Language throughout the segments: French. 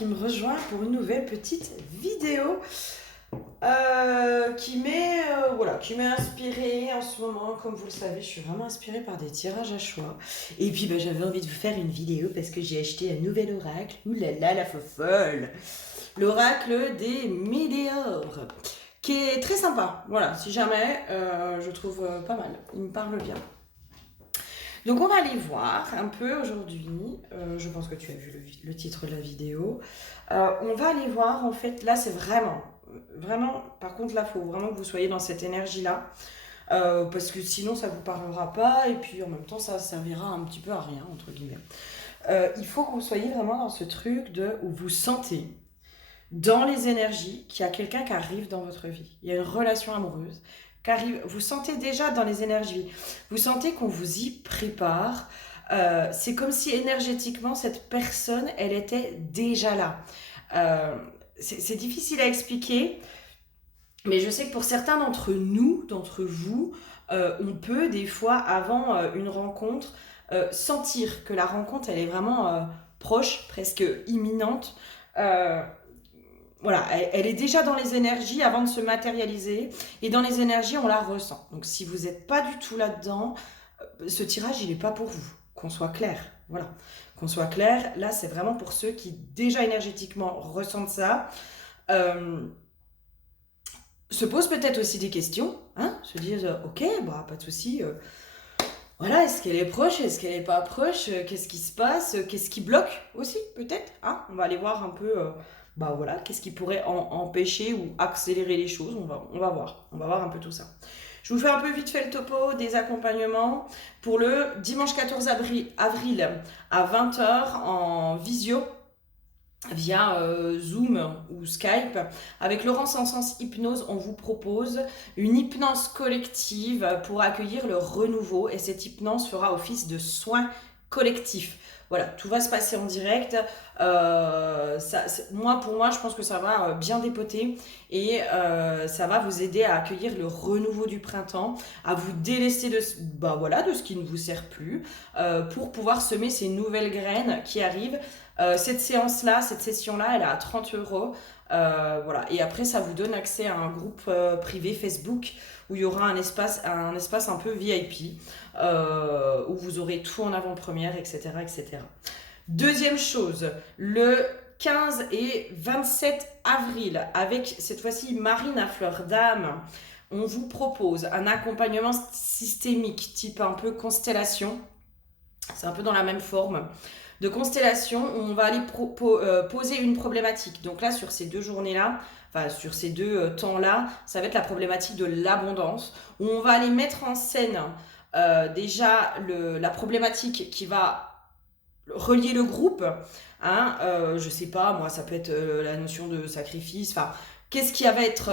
qui me rejoint pour une nouvelle petite vidéo qui m'est inspirée en ce moment. Comme vous le savez, je suis vraiment inspirée par des tirages à choix. Et puis j'avais envie de vous faire une vidéo parce que j'ai acheté un nouvel oracle. Ouh là là, la folle! L'oracle des météores, qui est très sympa. Voilà, si jamais, je trouve pas mal. Il me parle bien. Donc on va aller voir un peu aujourd'hui, je pense que tu as vu le titre de la vidéo, on va aller voir en fait, là c'est vraiment, par contre là il faut vraiment que vous soyez dans cette énergie-là, parce que sinon ça ne vous parlera pas et puis en même temps ça servira un petit peu à rien entre guillemets. Il faut que vous soyez vraiment dans ce truc où vous sentez dans les énergies qu'il y a quelqu'un qui arrive dans votre vie, il y a une relation amoureuse qui arrive, vous sentez déjà dans les énergies, vous sentez qu'on vous y prépare, c'est comme si énergétiquement cette personne, elle était déjà là. C'est difficile à expliquer, mais je sais que pour certains d'entre nous, d'entre vous, on peut des fois, avant une rencontre, sentir que la rencontre, elle est vraiment proche, presque imminente. Euh, voilà, elle est déjà dans les énergies avant de se matérialiser. Et dans les énergies, on la ressent. Donc si vous n'êtes pas du tout là-dedans, ce tirage, il n'est pas pour vous. Qu'on soit clair. Voilà. Qu'on soit clair, là, c'est vraiment pour ceux qui, déjà énergétiquement, ressentent ça. Se posent peut-être aussi des questions. Se disent, ok, bah, pas de souci. Voilà, est-ce qu'elle est proche? Est-ce qu'elle n'est pas proche? Qu'est-ce qui se passe? Qu'est-ce qui bloque aussi, peut-être? On va aller voir un peu, voilà, qu'est-ce qui pourrait empêcher ou accélérer les choses. On va voir. On va voir un peu tout ça. Je vous fais un peu vite fait le topo des accompagnements pour le dimanche 14 avril à 20h en visio via Zoom ou Skype. Avec Laurence Sens Hypnose, on vous propose une hypnose collective pour accueillir le renouveau et cette hypnose fera office de soins collectifs. Voilà, tout va se passer en direct. Pour moi, je pense que ça va bien dépoter et ça va vous aider à accueillir le renouveau du printemps, à vous délester de ce qui ne vous sert plus, pour pouvoir semer ces nouvelles graines qui arrivent. Cette session-là, elle est à 30 €. Voilà. Et après, ça vous donne accès à un groupe privé Facebook où il y aura un espace un peu VIP, où vous aurez tout en avant-première, etc., etc. Deuxième chose, le 15 et 27 avril, avec cette fois-ci Marine à Fleur d'Âme, on vous propose un accompagnement systémique, type un peu constellation. C'est un peu dans la même forme de constellation où on va aller poser une problématique. Donc là, sur ces deux journées-là, sur ces deux temps-là, ça va être la problématique de l'abondance, où on va aller mettre en scène déjà la problématique qui va relier le groupe. Je sais pas, moi, ça peut être la notion de sacrifice. Qu'est-ce qui va être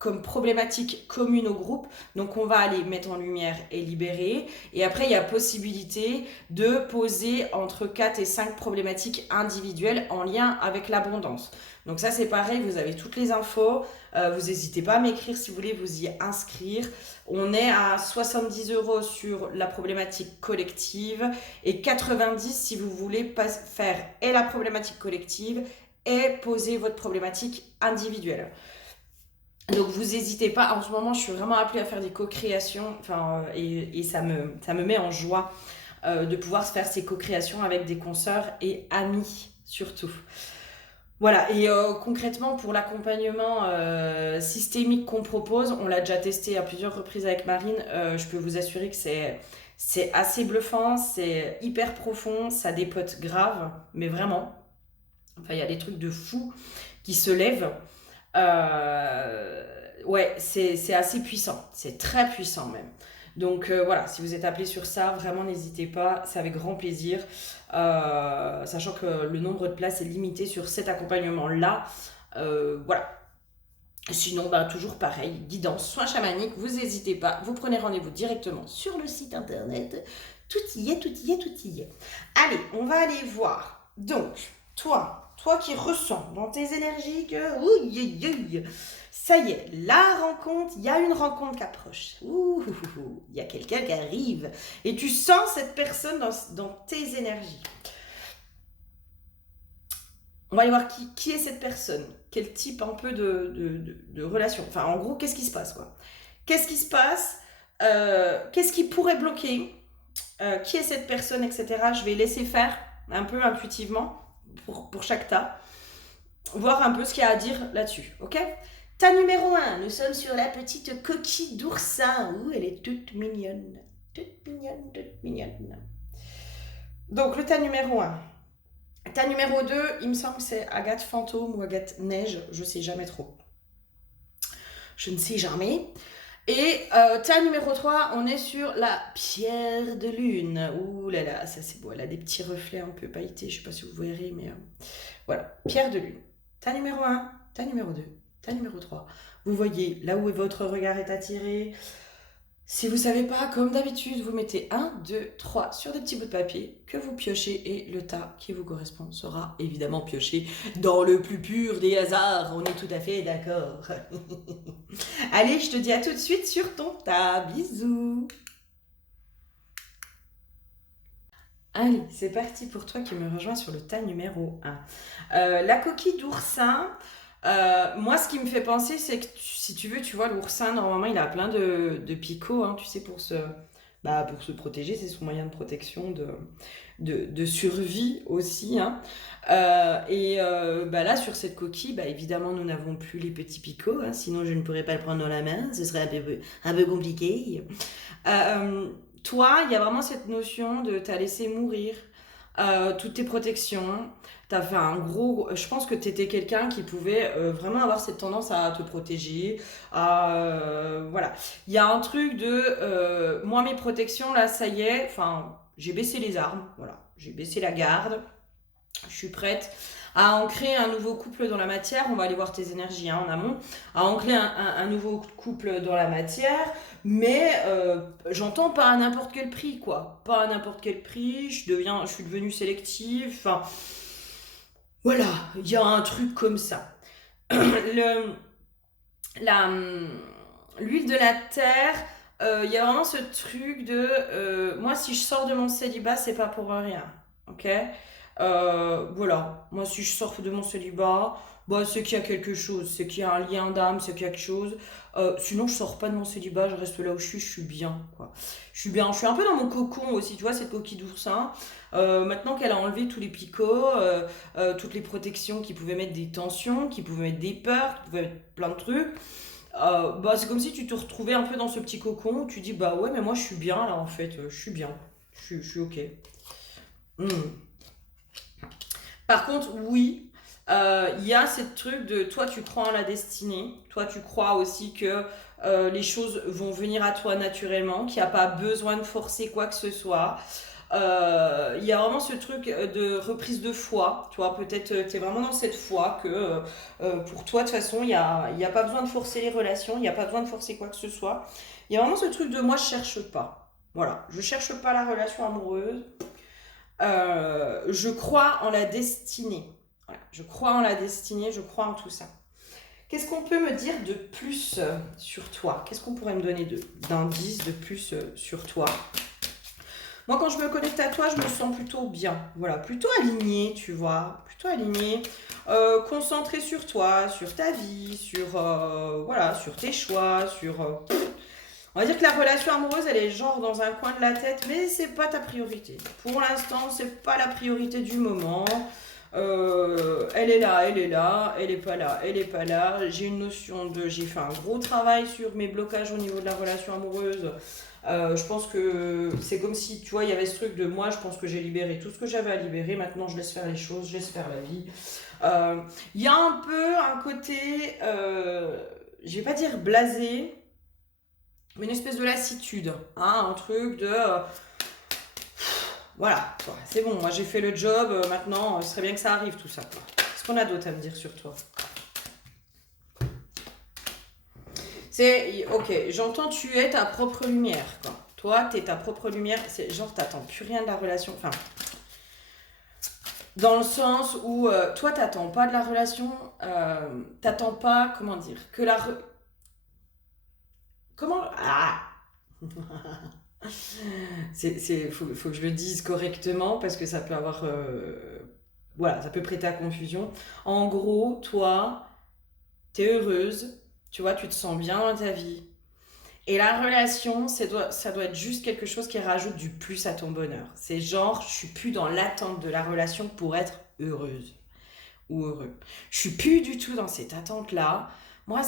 comme problématique commune au groupe. Donc on va aller mettre en lumière et libérer. Et après, il y a possibilité de poser entre 4 et 5 problématiques individuelles en lien avec l'abondance. Donc ça, c'est pareil, vous avez toutes les infos. Vous n'hésitez pas à m'écrire si vous voulez vous y inscrire. On est à 70 € sur la problématique collective et 90 si vous voulez faire et la problématique collective et poser votre problématique individuelle. Donc vous n'hésitez pas, en ce moment je suis vraiment appelée à faire des co-créations, et ça me met en joie de pouvoir faire ces co-créations avec des consoeurs et amis surtout. Voilà, et concrètement pour l'accompagnement systémique qu'on propose, on l'a déjà testé à plusieurs reprises avec Marine, je peux vous assurer que c'est assez bluffant, c'est hyper profond, ça dépote grave, mais vraiment. Il y a des trucs de fou qui se lèvent. Ouais, c'est assez puissant, c'est très puissant même. Donc voilà, si vous êtes appelé sur ça, vraiment n'hésitez pas, c'est avec grand plaisir. Sachant que le nombre de places est limité sur cet accompagnement-là. Voilà. Sinon, toujours pareil, guidance, soins chamaniques, vous n'hésitez pas, vous prenez rendez-vous directement sur le site internet. Tout y est, tout y est, tout y est. Allez, on va aller voir. Donc, toi qui ressens dans tes énergies que ça y est, il y a une rencontre qui approche. Il y a quelqu'un qui arrive. Et tu sens cette personne dans tes énergies. On va aller voir qui est cette personne, quel type un peu de relation. Enfin, en gros, qu'est-ce qui se passe, quoi. Qu'est-ce qui se passe? Qu'est-ce qui pourrait bloquer? Qui est cette personne, etc. Je vais laisser faire un peu intuitivement pour chaque tas. Voir un peu ce qu'il y a à dire là-dessus, ok? Tas numéro 1, nous sommes sur la petite coquille d'oursin. Ouh, elle est toute mignonne. Toute mignonne, toute mignonne. Donc, le tas numéro 1. Tas numéro 2, il me semble que c'est Agathe Fantôme ou Agathe Neige, je sais jamais trop. Je ne sais jamais. Et tas numéro 3, on est sur la pierre de lune. Ouh là là, ça c'est beau, elle a des petits reflets un peu pailletés, je sais pas si vous verrez, mais voilà, pierre de lune. Tas numéro 1, tas numéro 2, tas numéro 3. Vous voyez là où votre regard est attiré. Si vous ne savez pas, comme d'habitude, vous mettez 1, 2, 3 sur des petits bouts de papier que vous piochez et le tas qui vous correspond sera évidemment pioché dans le plus pur des hasards. On est tout à fait d'accord. Allez, je te dis à tout de suite sur ton tas. Bisous. Allez, c'est parti pour toi qui me rejoins sur le tas numéro 1. La coquille d'oursin. Moi, ce qui me fait penser, c'est que si tu veux, tu vois, l'oursin, normalement, il a plein de picots, hein, tu sais, pour se protéger, c'est son moyen de protection, de survie aussi, hein. Là, sur cette coquille, bah, évidemment, nous n'avons plus les petits picots, hein, sinon je ne pourrais pas le prendre dans la main, ce serait un peu compliqué. Toi, il y a vraiment cette notion de t'as laissé mourir toutes tes protections. T'as fait un gros. Je pense que t'étais quelqu'un qui pouvait vraiment avoir cette tendance à te protéger. Voilà. Il y a un truc de. Moi, mes protections, là, ça y est. Enfin, j'ai baissé les armes. Voilà. J'ai baissé la garde. Je suis prête à ancrer un nouveau couple dans la matière. On va aller voir tes énergies, hein, en amont. À ancrer un nouveau couple dans la matière. Mais j'entends pas à n'importe quel prix, quoi. Pas à n'importe quel prix. Je suis devenue sélective. Enfin, voilà. Il y a un truc comme ça. Le, la, L'huile de la terre, il y a vraiment ce truc de moi, si je sors de mon célibat, c'est pas pour rien. Ok? Voilà. Moi, si je sors de mon célibat, bah, c'est qu'il y a quelque chose, c'est qu'il y a un lien d'âme, c'est qu'il y a quelque chose. Sinon, je sors pas de mon célibat, je reste là où je suis bien, quoi. Je suis bien, je suis un peu dans mon cocon aussi, tu vois, cette coquille d'oursin. Maintenant qu'elle a enlevé tous les picots, toutes les protections qui pouvaient mettre des tensions, qui pouvaient mettre des peurs, qui pouvaient mettre plein de trucs. Bah, c'est comme si tu te retrouvais un peu dans ce petit cocon où tu dis bah ouais mais moi je suis bien là en fait, je suis bien, je suis ok. Hmm. Par contre oui, il y a ce truc de toi tu crois en la destinée, toi tu crois aussi que les choses vont venir à toi naturellement, qu'il n'y a pas besoin de forcer quoi que ce soit. Il y a vraiment ce truc de reprise de foi, tu vois, peut-être tu es vraiment dans cette foi que pour toi de toute façon il y a pas besoin de forcer les relations, il n'y a pas besoin de forcer quoi que ce soit. Il y a vraiment ce truc de moi je cherche pas. Voilà, je cherche pas la relation amoureuse. Je crois en la destinée. Voilà, je crois en la destinée, je crois en tout ça. Qu'est-ce qu'on peut me dire de plus sur toi? Qu'est-ce qu'on pourrait me donner d'indices de plus sur toi? Moi, quand je me connecte à toi, je me sens plutôt bien. Voilà, plutôt alignée, tu vois. Plutôt alignée. Concentrée sur toi, sur ta vie, voilà, sur tes choix, on va dire que la relation amoureuse, elle est genre dans un coin de la tête, mais c'est pas ta priorité. Pour l'instant, c'est pas la priorité du moment. Elle est là, elle est là, elle est pas là, elle est pas là. J'ai fait un gros travail sur mes blocages au niveau de la relation amoureuse. Je pense que c'est comme si, tu vois, il y avait ce truc de moi, je pense que j'ai libéré tout ce que j'avais à libérer. Maintenant, je laisse faire les choses, je laisse faire la vie. Il y a un peu un côté, je vais pas dire blasé, mais une espèce de lassitude, hein, un truc de voilà, quoi, c'est bon, moi j'ai fait le job, maintenant ce serait bien que ça arrive tout ça, quoi. Qu'est-ce qu'on a d'autre à me dire sur toi? C'est ok, j'entends tu es ta propre lumière, quoi. Toi, t'es ta propre lumière, c'est genre t'attends plus rien de la relation, enfin, dans le sens où toi t'attends pas de la relation, t'attends pas, comment dire, que comment faut que je le dise correctement parce que ça peut avoir voilà, ça peut prêter à confusion. En gros, toi, t'es heureuse, tu vois, tu te sens bien dans ta vie. Et la relation, ça doit être juste quelque chose qui rajoute du plus à ton bonheur. C'est genre, je suis plus dans l'attente de la relation pour être heureuse ou heureux. Je suis plus du tout dans cette attente-là. Moi,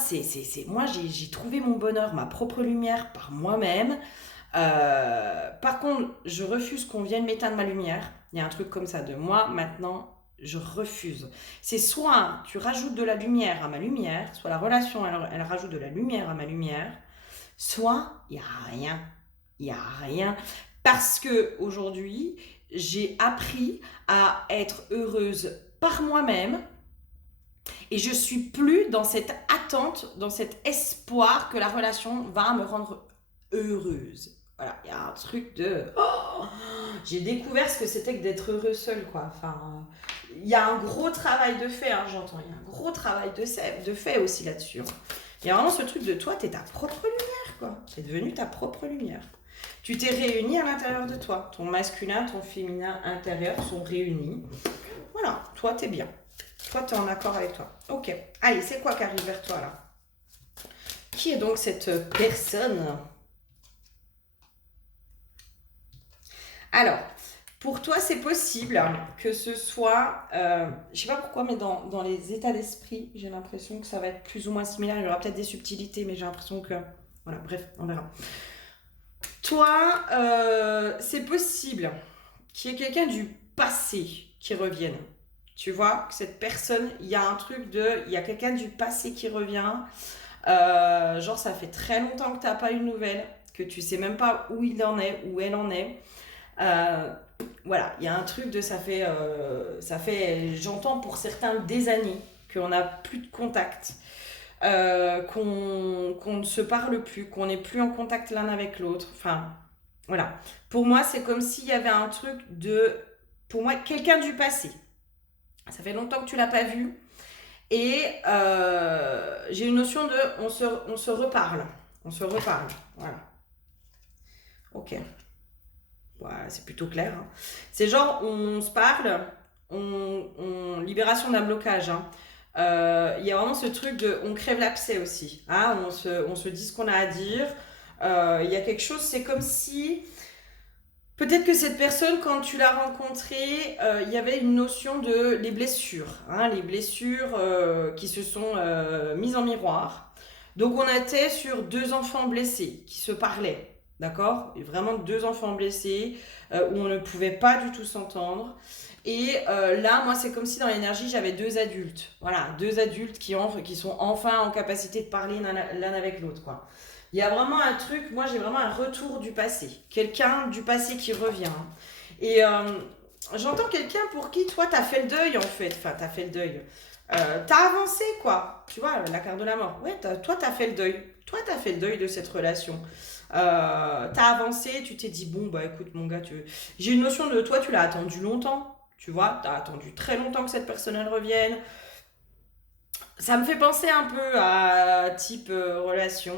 moi j'ai trouvé mon bonheur, ma propre lumière par moi-même. Par contre, je refuse qu'on vienne m'éteindre ma lumière. Il y a un truc comme ça de moi, maintenant, je refuse. C'est soit tu rajoutes de la lumière à ma lumière, soit la relation, elle rajoute de la lumière à ma lumière, soit il n'y a rien. Il n'y a rien. Parce que aujourd'hui, j'ai appris à être heureuse par moi-même et je suis plus dans cette attente, dans cet espoir que la relation va me rendre heureuse. Voilà, il y a un truc de... Oh, j'ai découvert ce que c'était que d'être heureux seul, quoi. Enfin, il y a un gros travail de fait, hein, j'entends. Il y a un gros travail de fait aussi là-dessus. Il y a vraiment ce truc de toi, t'es ta propre lumière, quoi. T'es devenu ta propre lumière. Tu t'es réuni à l'intérieur de toi. Ton masculin, ton féminin intérieur sont réunis. Voilà, toi, t'es bien. Toi, t'es en accord avec toi. Ok. Allez, c'est quoi qui arrive vers toi, là? Qui est donc cette personne? Alors, pour toi, c'est possible que ce soit, je sais pas pourquoi, mais dans les états d'esprit, j'ai l'impression que ça va être plus ou moins similaire. Il y aura peut-être des subtilités, mais j'ai l'impression que, voilà, bref, on verra. Toi, c'est possible qu'il y ait quelqu'un du passé qui revienne. Tu vois, que cette personne, il y a un truc de, il y a quelqu'un du passé qui revient. Genre, ça fait très longtemps que tu n'as pas eu de nouvelles, que tu sais même pas où il en est, où elle en est. Euh, voilà, il y a un truc de ça fait, j'entends pour certains des années qu'on n'a plus de contact, qu'on ne se parle plus, qu'on n'est plus en contact l'un avec l'autre. Enfin, voilà. Pour moi, c'est comme s'il y avait un truc de, pour moi, quelqu'un du passé. Ça fait longtemps que tu l'as pas vu. Et j'ai une notion de, on se reparle. On se reparle. Voilà. Ok. Ouais, c'est plutôt clair, hein. C'est genre, on se parle, libération d'un blocage, hein. Il y a vraiment ce truc de, on crève l'abcès aussi, hein. On se dit ce qu'on a à dire. Il y a quelque chose, c'est comme si, peut-être que cette personne, quand tu l'as rencontrée, il y avait une notion de les blessures, hein, les blessures qui se sont mises en miroir. Donc on était sur deux enfants blessés qui se parlaient, d'accord? Et vraiment deux enfants blessés où on ne pouvait pas du tout s'entendre. Et là, moi, c'est comme si dans l'énergie, j'avais deux adultes. Voilà, deux adultes qui sont enfin en capacité de parler l'un avec l'autre, quoi. Il y a vraiment un truc, moi j'ai vraiment un retour du passé. Quelqu'un du passé qui revient. Et j'entends quelqu'un pour qui toi t'as fait le deuil en fait. Enfin, t'as fait le deuil. T'as avancé quoi. Tu vois, la carte de la mort. Ouais, toi t'as fait le deuil. Toi t'as fait le deuil de cette relation. T'as avancé, tu t'es dit, bon bah écoute mon gars, j'ai une notion de toi, tu l'as attendu longtemps. Tu vois, t'as attendu très longtemps que cette personne elle revienne. Ça me fait penser un peu à type relation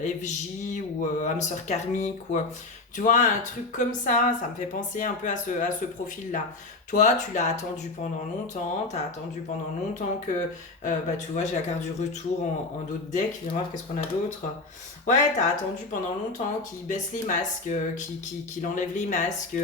FJ ou âme sœur karmique ou tu vois un truc comme ça me fait penser un peu à ce profil-là. Toi, tu l'as attendu pendant longtemps, t'as attendu pendant longtemps que bah tu vois, j'ai la carte du retour en d'autres decks, viens voir qu'est-ce qu'on a d'autre. Ouais, t'as attendu pendant longtemps qu'il baisse les masques, qu'il enlève les masques,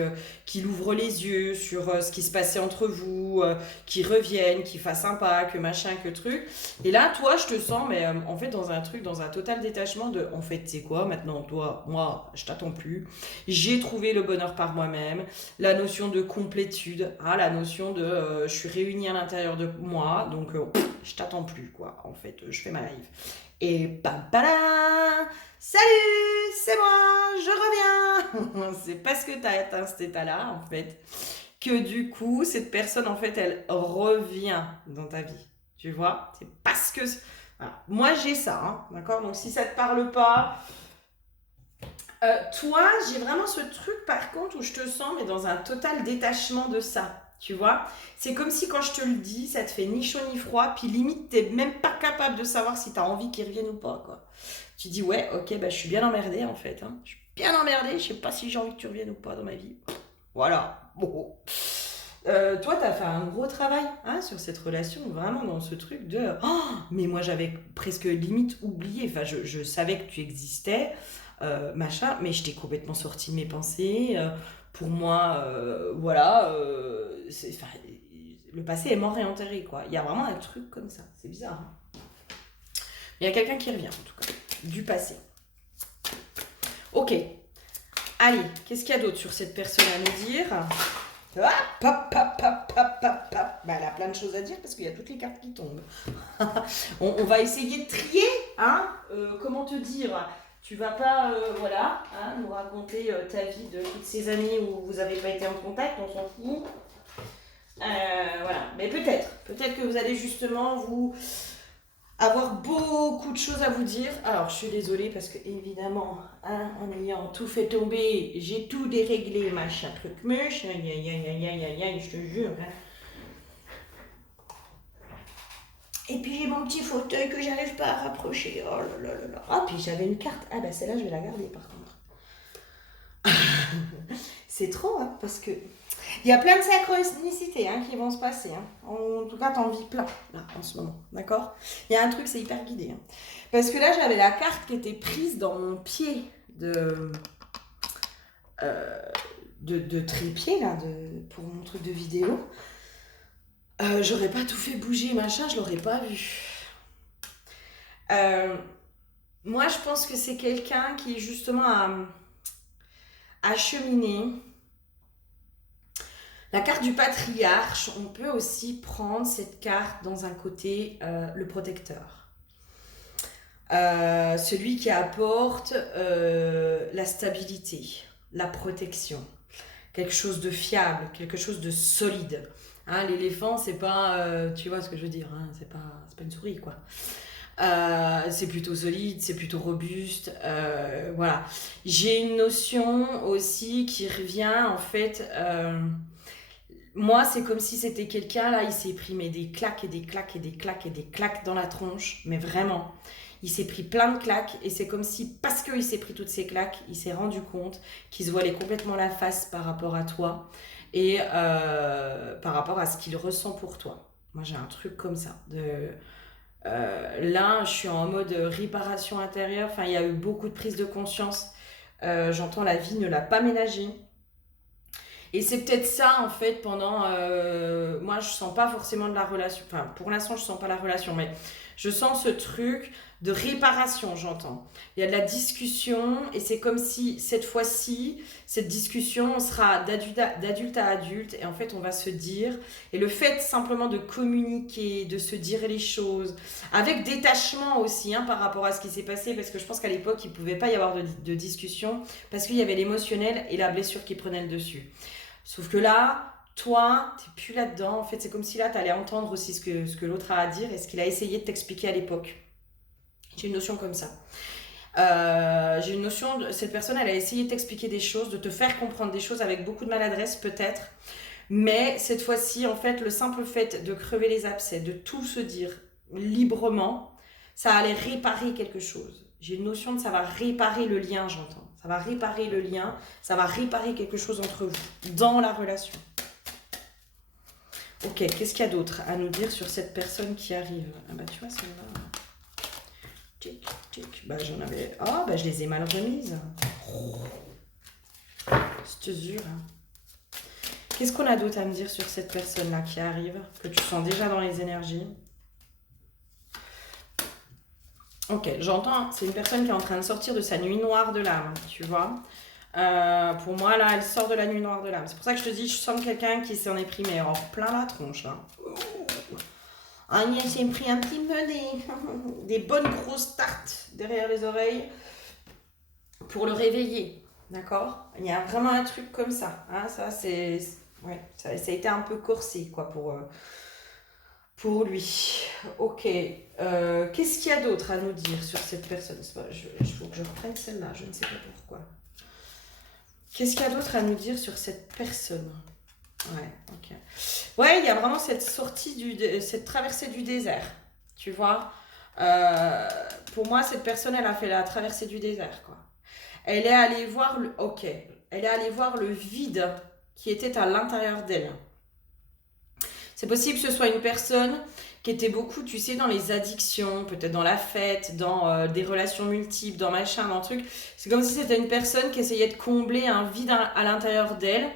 qu'il ouvre les yeux sur ce qui se passait entre vous, qui reviennent, qui fassent sympa, que machin, que truc. Et là, toi, je te sens, mais en fait, dans un truc, dans un total détachement de, en fait, tu sais quoi, maintenant, toi, moi, je t'attends plus. J'ai trouvé le bonheur par moi-même. La notion de complétude, hein, la notion de, je suis réunie à l'intérieur de moi, donc je t'attends plus, quoi. En fait, je fais ma live. Et bam, bam, salut, c'est moi, je reviens. C'est parce que tu as atteint cet état-là, en fait, que du coup, cette personne, en fait, elle revient dans ta vie. Tu vois? C'est parce que... Voilà. Moi, j'ai ça, hein, d'accord? Donc, si ça te parle pas... toi, j'ai vraiment ce truc, par contre, où je te sens, mais dans un total détachement de ça. Tu vois? C'est comme si quand je te le dis, ça te fait ni chaud ni froid, puis limite, t'es même pas capable de savoir si t'as envie qu'il revienne ou pas, quoi. Tu dis, ouais, ok, bah, je suis bien emmerdée, en fait, hein. Je suis bien emmerdée, je sais pas si j'ai envie que tu reviennes ou pas dans ma vie. Voilà. Bon. Toi, tu as fait un gros travail hein, sur cette relation, vraiment dans ce truc de oh, mais moi j'avais presque limite oublié, enfin je savais que tu existais, machin, mais je t'ai complètement sorti de mes pensées. Pour moi, voilà, enfin, le passé est mort et enterré, quoi. Il y a vraiment un truc comme ça, c'est bizarre. Hein. Il y a quelqu'un qui revient, en tout cas, du passé. Ok, allez, qu'est-ce qu'il y a d'autre sur cette personne à nous dire? Bah, elle a plein de choses à dire parce qu'il y a toutes les cartes qui tombent. On va essayer de trier, hein. Comment te dire? Tu vas pas, voilà, hein, nous raconter ta vie de toutes ces années où vous n'avez pas été en contact, on s'en fout. Voilà, mais peut-être que vous allez justement vous avoir beaucoup de choses à vous dire. Alors, je suis désolée parce que, évidemment, hein, en ayant tout fait tomber, j'ai tout déréglé, machin, truc, muche. Aïe, aïe, aïe, aïe, aïe, aïe, aïe, je te jure. Hein. Et puis, j'ai mon petit fauteuil que j'arrive pas à rapprocher. Oh là là là là. Ah, puis j'avais une carte. Ah, bah, celle-là, je vais la garder, par contre. C'est trop, hein, parce que il y a plein de synchronicités hein, qui vont se passer. Hein. En tout cas, t'en vis plein, là, en ce moment. D'accord? Il y a un truc, c'est hyper guidé. Hein. Parce que là, j'avais la carte qui était prise dans mon pied de trépied, là, pour mon truc de vidéo. J'aurais pas tout fait bouger, machin, je l'aurais pas vu. Moi, je pense que c'est quelqu'un qui, justement, a cheminé. La carte du patriarche, on peut aussi prendre cette carte dans un côté le protecteur. Celui qui apporte la stabilité, la protection, quelque chose de fiable, quelque chose de solide. Hein, l'éléphant, c'est pas, tu vois ce que je veux dire, hein, c'est pas une souris quoi. C'est plutôt solide, c'est plutôt robuste, voilà. J'ai une notion aussi qui revient en fait. Moi, c'est comme si c'était quelqu'un, là, il s'est pris mais des claques et des claques et des claques et des claques dans la tronche, mais vraiment. Il s'est pris plein de claques et c'est comme si, parce qu'il s'est pris toutes ces claques, il s'est rendu compte qu'il se voilait complètement la face par rapport à toi et par rapport à ce qu'il ressent pour toi. Moi, j'ai un truc comme ça. Là, je suis en mode réparation intérieure. Enfin, il y a eu beaucoup de prise de conscience. J'entends la vie ne l'a pas ménagé. Et c'est peut-être ça, en fait, pendant... moi, je sens pas forcément de la relation. Enfin, pour l'instant, je sens pas la relation, mais je sens ce truc de réparation, j'entends. Il y a de la discussion, et c'est comme si, cette fois-ci, cette discussion sera d'adulte à adulte, et en fait, on va se dire... Et le fait simplement de communiquer, de se dire les choses, avec détachement aussi, hein, par rapport à ce qui s'est passé, parce que je pense qu'à l'époque, il pouvait pas y avoir de discussion, parce qu'il y avait l'émotionnel et la blessure qui prenait le dessus. Sauf que là, toi, t'es plus là-dedans. En fait, c'est comme si là, t'allais entendre aussi ce que l'autre a à dire et ce qu'il a essayé de t'expliquer à l'époque. J'ai une notion comme ça. J'ai une notion, cette personne, elle a essayé de t'expliquer des choses, de te faire comprendre des choses avec beaucoup de maladresse peut-être. Mais cette fois-ci, en fait, le simple fait de crever les abcès, de tout se dire librement, ça allait réparer quelque chose. J'ai une notion de ça va réparer le lien, j'entends. Ça va réparer le lien, ça va réparer quelque chose entre vous, dans la relation. Ok, qu'est-ce qu'il y a d'autre à nous dire sur cette personne qui arrive? Ah bah tu vois, celle-là... Tic, tic. Bah j'en avais... Ah bah je les ai mal remises. Je te jure. Qu'est-ce qu'on a d'autre à me dire sur cette personne-là qui arrive, que tu sens déjà dans les énergies? Ok, j'entends, c'est une personne qui est en train de sortir de sa nuit noire de l'âme, tu vois. Pour moi, là, elle sort de la nuit noire de l'âme. C'est pour ça que je te dis, je sens quelqu'un qui s'en est pris, mais en plein la tronche, là. Agnès s'est pris un petit peu des bonnes grosses tartes derrière les oreilles pour le réveiller, d'accord? Il y a vraiment un truc comme ça, hein, ça, c'est... Ouais, ça a été un peu corsé, quoi, pour lui. Ok. Qu'est-ce qu'il y a d'autre à nous dire sur cette personne? Il faut que je reprenne celle-là, je ne sais pas pourquoi. Qu'est-ce qu'il y a d'autre à nous dire sur cette personne? Ouais, ok. Ouais, il y a vraiment cette sortie, cette traversée du désert, tu vois. Pour moi, cette personne, elle a fait la traversée du désert, quoi. Elle est allée voir elle est allée voir le vide qui était à l'intérieur d'elle. C'est possible que ce soit une personne qui était beaucoup, tu sais, dans les addictions, peut-être dans la fête, dans des relations multiples, dans machin, dans truc. C'est comme si c'était une personne qui essayait de combler un vide à l'intérieur d'elle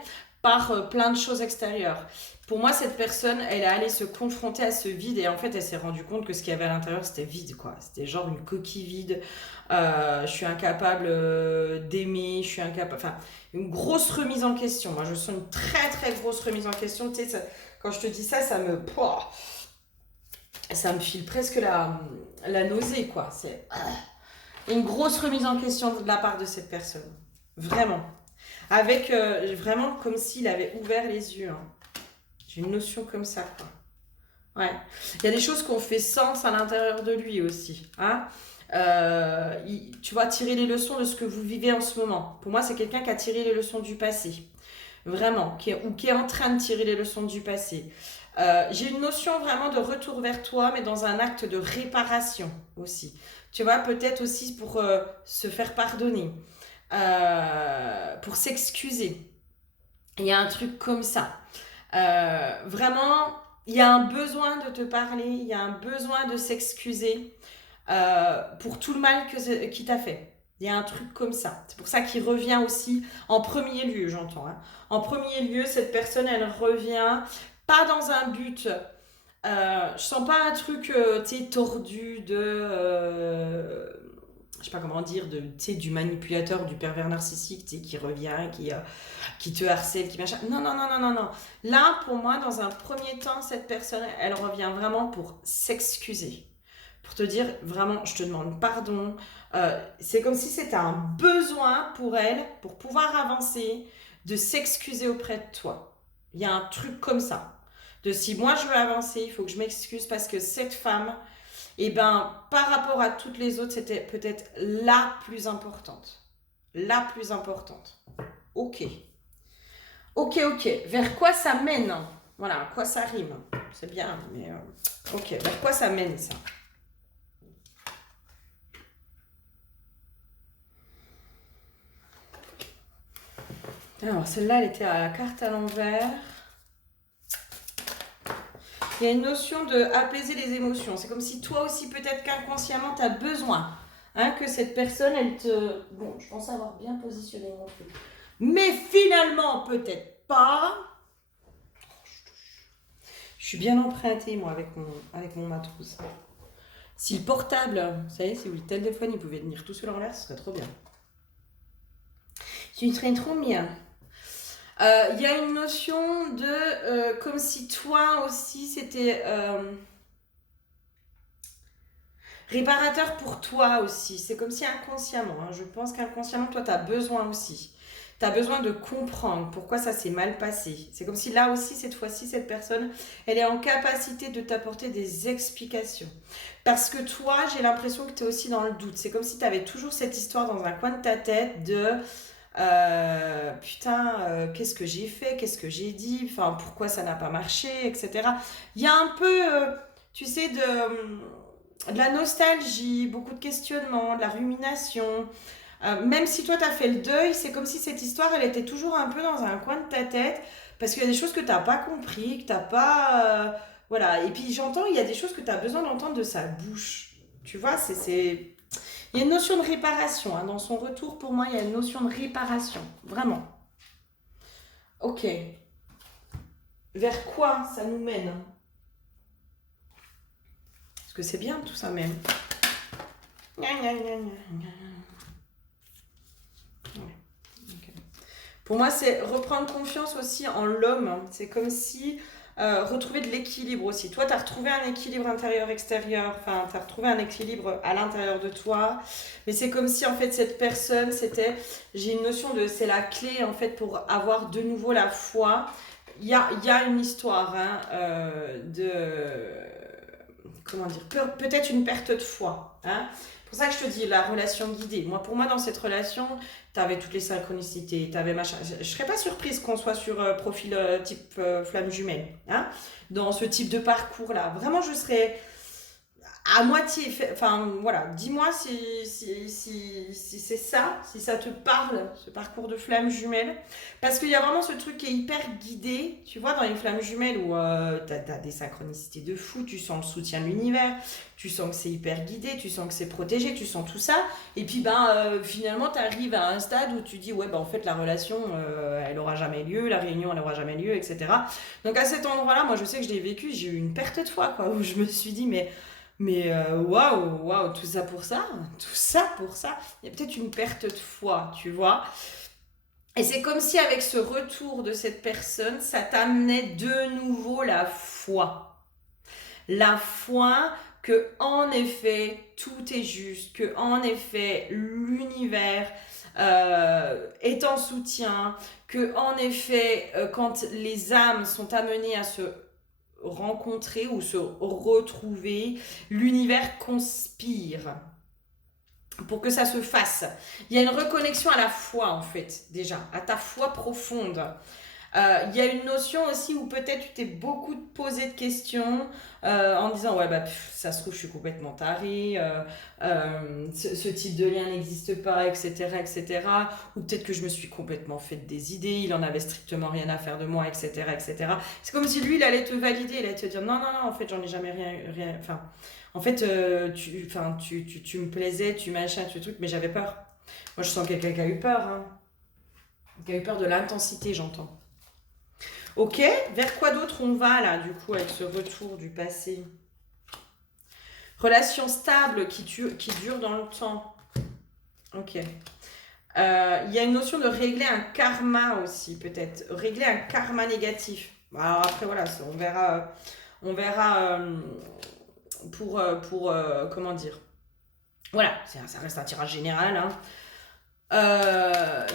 par plein de choses extérieures. Pour moi, cette personne, elle est allée se confronter à ce vide et en fait, elle s'est rendue compte que ce qu'il y avait à l'intérieur, c'était vide, quoi. C'était genre une coquille vide. Je suis incapable d'aimer, je suis incapable... Enfin, une grosse remise en question. Moi, je sens une très, très grosse remise en question. Tu sais, quand je te dis ça, ça me file presque la nausée, quoi. C'est une grosse remise en question de la part de cette personne. Vraiment. Avec vraiment comme s'il avait ouvert les yeux, hein. J'ai une notion comme ça, quoi. Ouais. Il y a des choses qui ont fait sens à l'intérieur de lui aussi, hein. Tu vas tirer les leçons de ce que vous vivez en ce moment. Pour moi, c'est quelqu'un qui a tiré les leçons du passé. Vraiment. Ou qui est en train de tirer les leçons du passé. J'ai une notion vraiment de retour vers toi, mais dans un acte de réparation aussi. Tu vois, peut-être aussi pour se faire pardonner, pour s'excuser. Il y a un truc comme ça. Vraiment, il y a un besoin de te parler, il y a un besoin de s'excuser pour tout le mal qu'il t'a fait. Il y a un truc comme ça. C'est pour ça qu'il revient aussi en premier lieu, j'entends, hein. En premier lieu, cette personne, elle revient pas dans un but. Je sens pas un truc, tu sais, tordu je sais pas comment dire, tu sais, du manipulateur, du pervers narcissique, tu sais, qui revient, qui te harcèle, qui machin. Non, non, non, non, non, non. Là, pour moi, dans un premier temps, cette personne, elle revient vraiment pour s'excuser. Pour te dire, vraiment, je te demande pardon. C'est comme si c'était un besoin pour elle, pour pouvoir avancer, de s'excuser auprès de toi. Il y a un truc comme ça. De si moi je veux avancer, il faut que je m'excuse parce que cette femme, eh ben, par rapport à toutes les autres, c'était peut-être la plus importante. La plus importante. Ok. Ok, ok. Vers quoi ça mène? Voilà, à quoi ça rime? C'est bien, mais... ok, vers quoi ça mène, ça? Alors, celle-là, elle était à la carte à l'envers. Il y a une notion de apaiser les émotions. C'est comme si toi aussi, peut-être qu'inconsciemment, tu as besoin, hein, que cette personne, elle te... Bon, je pense avoir bien positionné mon truc. Mais finalement, peut-être pas. Je suis bien empruntée, moi, avec mon matrouse. Si le portable, vous savez, si le téléphone, il pouvait tenir tout seul en l'air, ce serait trop bien. Tu serais trop bien. Il y a une notion de comme si toi aussi c'était réparateur pour toi aussi. C'est comme si inconsciemment, hein, je pense qu'inconsciemment, toi, tu as besoin aussi. Tu as besoin de comprendre pourquoi ça s'est mal passé. C'est comme si là aussi, cette fois-ci, cette personne, elle est en capacité de t'apporter des explications. Parce que toi, j'ai l'impression que tu es aussi dans le doute. C'est comme si tu avais toujours cette histoire dans un coin de ta tête de... putain, qu'est-ce que j'ai fait, qu'est-ce que j'ai dit, enfin, pourquoi ça n'a pas marché, etc. Il y a un peu, tu sais, de la nostalgie, beaucoup de questionnements, de la rumination. Même si toi, tu as fait le deuil, c'est comme si cette histoire, elle était toujours un peu dans un coin de ta tête, parce qu'il y a des choses que tu n'as pas compris, que tu n'as pas... voilà, et puis j'entends, il y a des choses que tu as besoin d'entendre de sa bouche. Tu vois, il y a une notion de réparation, hein. Dans son retour, pour moi, il y a une notion de réparation. Vraiment. Ok. Vers quoi ça nous mène? Parce que c'est bien tout ça même. Gna, gna, gna, gna, gna. Ouais. Ok. Pour moi, c'est reprendre confiance aussi en l'homme. C'est comme si retrouver de l'équilibre aussi. Toi, tu as retrouvé un équilibre intérieur-extérieur. Enfin, tu as retrouvé un équilibre à l'intérieur de toi. Mais c'est comme si, en fait, cette personne, j'ai une notion de... C'est la clé, en fait, pour avoir de nouveau la foi. Il y a une histoire, hein, de... Comment dire? Peut-être une perte de foi, hein. C'est pour ça que je te dis la relation guidée. Pour moi, dans cette relation, tu avais toutes les synchronicités, tu avais machin. Je ne serais pas surprise qu'on soit sur profil type flamme jumelle, hein, dans ce type de parcours-là. Vraiment, je serais à moitié, enfin voilà, dis-moi si c'est ça, si ça te parle, ce parcours de flamme jumelle. Parce qu'il y a vraiment ce truc qui est hyper guidé, tu vois, dans les flammes jumelles où t'as des synchronicités de fou, tu sens le soutien de l'univers, tu sens que c'est hyper guidé, tu sens que c'est protégé, tu sens tout ça. Et puis finalement, tu arrives à un stade où tu dis, ouais, en fait, la relation, elle aura jamais lieu, la réunion, elle aura jamais lieu, etc. Donc à cet endroit-là, moi je sais que je l'ai vécu, j'ai eu une perte de foi, quoi, où je me suis dit, waouh, waouh, tout ça pour ça, tout ça pour ça. Il y a peut-être une perte de foi, tu vois. Et c'est comme si avec ce retour de cette personne, ça t'amenait de nouveau la foi. La foi que en effet tout est juste, que en effet l'univers est en soutien, que en effet quand les âmes sont amenées à se rencontrer ou se retrouver, l'univers conspire pour que ça se fasse. Il y a une reconnexion à la foi en fait, déjà, à ta foi profonde. Il y a une notion aussi où peut-être tu t'es beaucoup posé de questions en disant ouais ça se trouve je suis complètement tarée, ce type de lien n'existe pas, etc., etc. Ou peut-être que je me suis complètement fait des idées, il en avait strictement rien à faire de moi, etc., etc. C'est comme si lui il allait te valider, il allait te dire non non non en fait j'en ai jamais rien enfin en fait tu me plaisais, tu machin, tu truc, mais j'avais peur. Moi je sens quelqu'un qui a eu peur, hein. Qui a eu peur de l'intensité, j'entends. Ok, vers quoi d'autre on va là, du coup, avec ce retour du passé? Relation stable qui dure dans le temps. Ok. Il y a une notion de régler un karma aussi, peut-être. Régler un karma négatif. Alors après, voilà, on verra comment dire. Voilà, ça reste un tirage général, hein.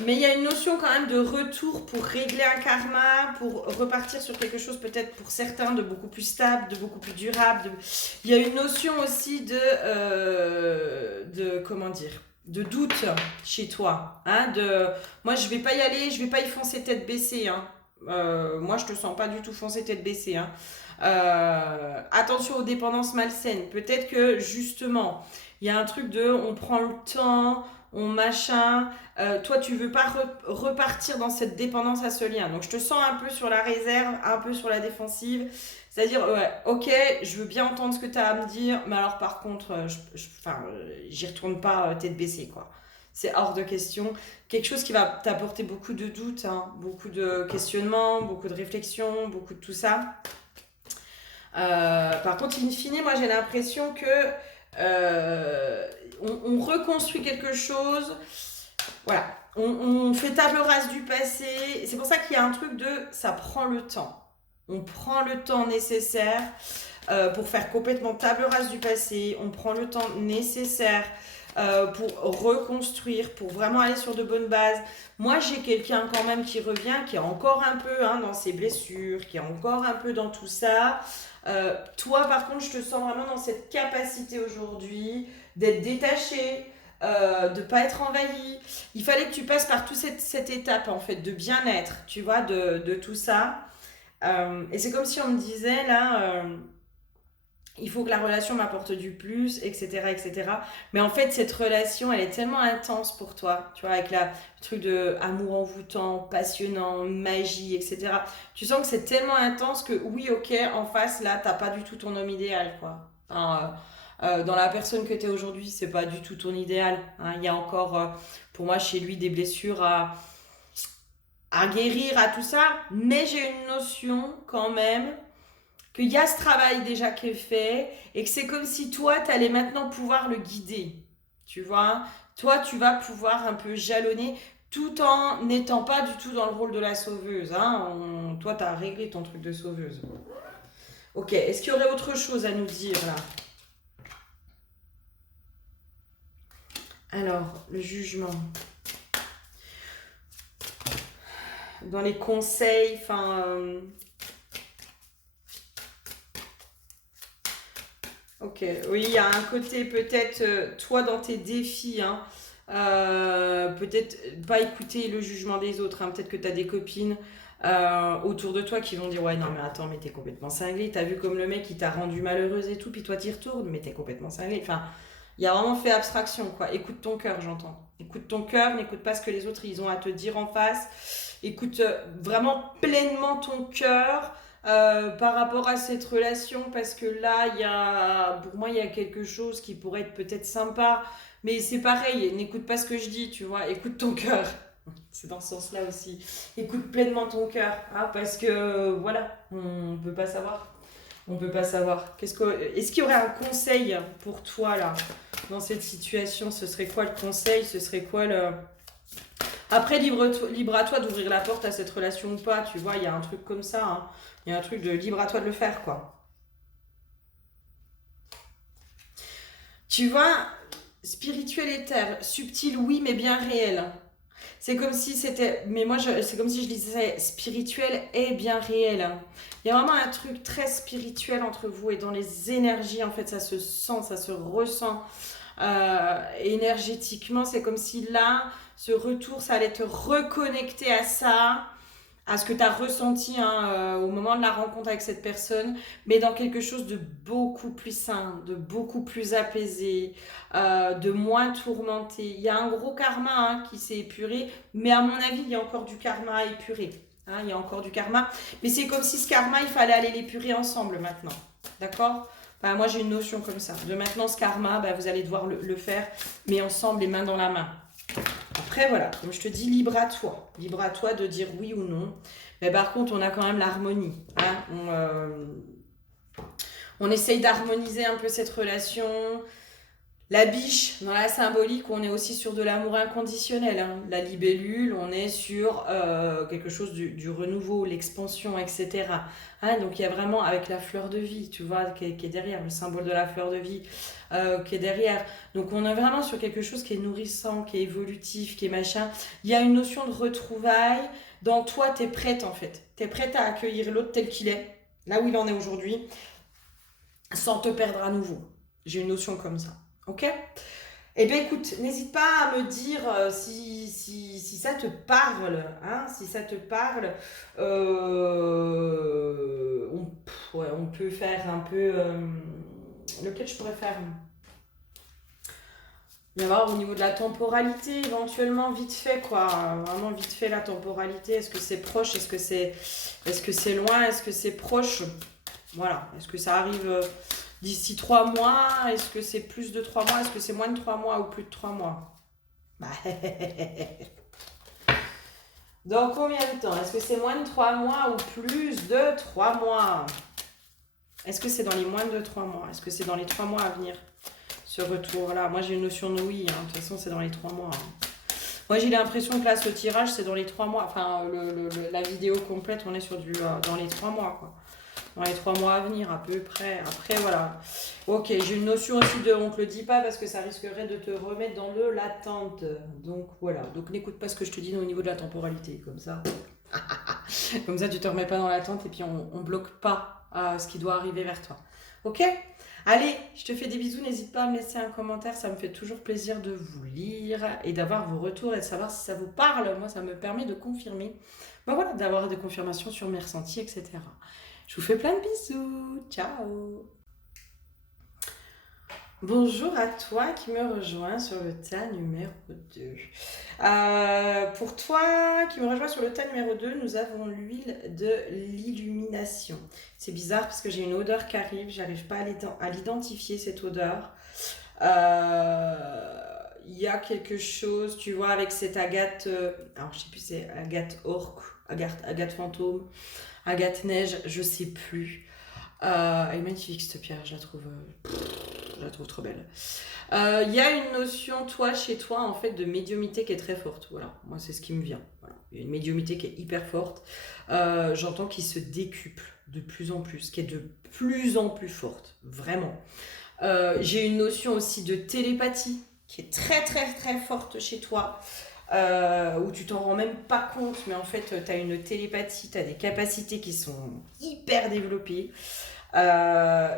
Mais il y a une notion quand même de retour pour régler un karma, pour repartir sur quelque chose peut-être pour certains de beaucoup plus stable, de beaucoup plus durable. Il y a une notion aussi de comment dire, de doute chez toi. Hein, moi je vais pas y aller, je vais pas y foncer tête baissée. Hein. Moi je te sens pas du tout foncer tête baissée. Hein. Attention aux dépendances malsaines. Peut-être que justement, il y a un truc on prend le temps, on machin. Toi, tu veux pas repartir dans cette dépendance à ce lien. Donc, je te sens un peu sur la réserve, un peu sur la défensive. C'est-à-dire, ouais, ok, je veux bien entendre ce que tu as à me dire, mais alors par contre, j'y retourne pas tête baissée, quoi. C'est hors de question. Quelque chose qui va t'apporter beaucoup de doutes, hein, beaucoup de questionnements, beaucoup de réflexions, beaucoup de tout ça. Par contre, in fine, moi j'ai l'impression que on reconstruit quelque chose. Voilà, on fait table rase du passé. C'est pour ça qu'il y a un truc de ça prend le temps. On prend le temps nécessaire pour faire complètement table rase du passé. On prend le temps nécessaire pour reconstruire, pour vraiment aller sur de bonnes bases. Moi, j'ai quelqu'un quand même qui revient, qui est encore un peu dans ses blessures, qui est encore un peu dans tout ça. Toi, par contre, je te sens vraiment dans cette capacité aujourd'hui d'être détaché, de pas être envahi. Il fallait que tu passes par toute cette étape, en fait, de bien-être, tu vois, de tout ça. Et c'est comme si on me disait, là, il faut que la relation m'apporte du plus, etc., etc. Mais en fait, cette relation, elle est tellement intense pour toi, tu vois, avec le truc de amour envoûtant, passionnant, magie, etc. Tu sens que c'est tellement intense que oui, ok, en face, là, t'as pas du tout ton homme idéal, quoi. Enfin, dans la personne que tu es aujourd'hui, c'est pas du tout ton idéal. Hein. Il y a encore, pour moi, chez lui, des blessures à guérir, à tout ça. Mais j'ai une notion quand même qu'il y a ce travail déjà qui est fait et que c'est comme si toi, tu allais maintenant pouvoir le guider. Tu vois, toi, tu vas pouvoir un peu jalonner tout en n'étant pas du tout dans le rôle de la sauveuse. Hein. Toi, tu as réglé ton truc de sauveuse. Ok, est-ce qu'il y aurait autre chose à nous dire là? Alors, le jugement. Dans les conseils, ok, oui, il y a un côté peut-être, toi dans tes défis, hein, peut-être pas écouter le jugement des autres, hein, peut-être que tu as des copines autour de toi qui vont dire ouais non mais attends mais t'es complètement cinglé, t'as vu comme le mec il t'a rendu malheureuse et tout, puis toi t'y retournes, mais t'es complètement cinglé. Enfin, il a vraiment fait abstraction quoi. Écoute ton cœur, j'entends. Écoute ton cœur, n'écoute pas ce que les autres ils ont à te dire en face. Écoute vraiment pleinement ton cœur. Par rapport à cette relation, parce que là, pour moi, il y a quelque chose qui pourrait être peut-être sympa, mais c'est pareil, n'écoute pas ce que je dis, tu vois, écoute ton cœur. C'est dans ce sens-là aussi. Écoute pleinement ton cœur, hein, parce que voilà, on peut pas savoir. On peut pas savoir. Est-ce qu'il y aurait un conseil pour toi là, dans cette situation? Ce serait quoi le conseil? Ce serait quoi le... Après, libre à toi d'ouvrir la porte à cette relation ou pas, tu vois, il y a un truc comme ça, hein. Il y a un truc de libre à toi de le faire, quoi. Tu vois, spirituel éther, subtil, oui, mais bien réel. C'est comme si c'était. Mais moi, c'est comme si je disais spirituel et bien réel. Il y a vraiment un truc très spirituel entre vous et dans les énergies, en fait, ça se sent, ça se ressent. Énergétiquement, c'est comme si là, ce retour, ça allait te reconnecter à ça, à ce que tu as ressenti hein, au moment de la rencontre avec cette personne, mais dans quelque chose de beaucoup plus sain, de beaucoup plus apaisé, de moins tourmenté. Il y a un gros karma hein, qui s'est épuré, mais à mon avis, il y a encore du karma à épurer. Hein, il y a encore du karma, mais c'est comme si ce karma, il fallait aller l'épurer ensemble maintenant. D'accord? Enfin, moi, j'ai une notion comme ça. De maintenant, ce karma, bah, vous allez devoir le faire, mais ensemble, les mains dans la main. Après, voilà, comme je te dis, libre à toi. Libre à toi de dire oui ou non. Mais par contre, on a quand même l'harmonie. Hein. On essaye d'harmoniser un peu cette relation. La biche, dans la symbolique, on est aussi sur de l'amour inconditionnel. Hein. La libellule, on est sur quelque chose du renouveau, l'expansion, etc. Hein, donc il y a vraiment, avec la fleur de vie, tu vois, qui est derrière, le symbole de la fleur de vie, qui est derrière. Donc on est vraiment sur quelque chose qui est nourrissant, qui est évolutif, qui est machin. Il y a une notion de retrouvailles. Dans toi, tu es prête en fait. Tu es prête à accueillir l'autre tel qu'il est, là où il en est aujourd'hui, sans te perdre à nouveau. J'ai une notion comme ça. Ok? Eh bien écoute, n'hésite pas à me dire si ça te parle, hein, si ça te parle. Ouais, on peut faire un peu... lequel je pourrais faire? Il va y avoir au niveau de la temporalité, éventuellement, vite fait, quoi. Vraiment vite fait, la temporalité. Est-ce que c'est proche? Est-ce que c'est loin? Est-ce que c'est proche? Voilà. Est-ce que ça arrive d'ici 3 mois? Est-ce que c'est plus de 3 mois? Est-ce que c'est moins de 3 mois ou plus de 3 mois? Bah, dans combien de temps? Est-ce que c'est moins de 3 mois ou plus de 3 mois? Est-ce que c'est dans les moins de 3 mois? Est-ce que c'est dans les 3 mois à venir? Ce retour-là. Moi, j'ai une notion de oui. Hein. De toute façon, c'est dans les 3 mois. Hein. Moi, j'ai l'impression que là, ce tirage, c'est dans les 3 mois. Enfin, la vidéo complète, on est sur dans les 3 mois, quoi. Dans les 3 mois à venir, à peu près. Après, voilà. Ok, j'ai une notion aussi de on te le dit pas parce que ça risquerait de te remettre dans l'attente. Donc, voilà. Donc, n'écoute pas ce que je te dis au niveau de la temporalité. Comme ça. Comme ça, tu te remets pas dans l'attente et puis on bloque pas ce qui doit arriver vers toi. Ok? Allez, je te fais des bisous, n'hésite pas à me laisser un commentaire, ça me fait toujours plaisir de vous lire et d'avoir vos retours et de savoir si ça vous parle. Moi, ça me permet de confirmer, ben voilà, d'avoir des confirmations sur mes ressentis, etc. Je vous fais plein de bisous, ciao! Bonjour à toi qui me rejoins sur le tas numéro 2. Pour toi qui me rejoins sur le tas numéro 2, nous avons l'huile de l'illumination. C'est bizarre parce que j'ai une odeur qui arrive, j'arrive pas à l'identifier cette odeur. Il y a quelque chose, tu vois, avec cette agate, alors je sais plus, c'est agate orque, agate fantôme, agate neige, je sais plus. Elle est magnifique cette pierre, je la trouve trop belle. Il y a une notion, toi, chez toi, en fait, de médiumité qui est très forte. Voilà, moi, c'est ce qui me vient. Voilà. Il y a une médiumité qui est hyper forte. J'entends qu'il se décuple de plus en plus, qui est de plus en plus forte, vraiment. J'ai une notion aussi de télépathie qui est très, très, très forte chez toi. où tu t'en rends même pas compte, mais en fait, tu as une télépathie, tu as des capacités qui sont hyper développées.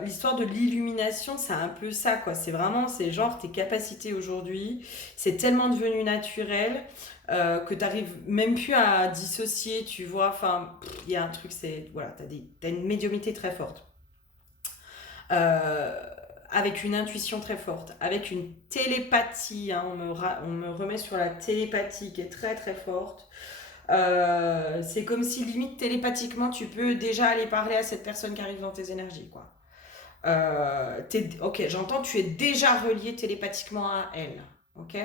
L'histoire de l'illumination, c'est un peu ça, quoi. C'est vraiment, c'est genre tes capacités aujourd'hui, c'est tellement devenu naturel que tu n'arrives même plus à dissocier, tu vois. Enfin, il y a un truc, c'est, voilà, t'as une médiumnité très forte. Euh, avec une intuition très forte, avec une télépathie, hein, on me remet sur la télépathie qui est très très forte. C'est comme si limite télépathiquement tu peux déjà aller parler à cette personne qui arrive dans tes énergies, quoi. Ok, j'entends, tu es déjà relié télépathiquement à elle. Ok,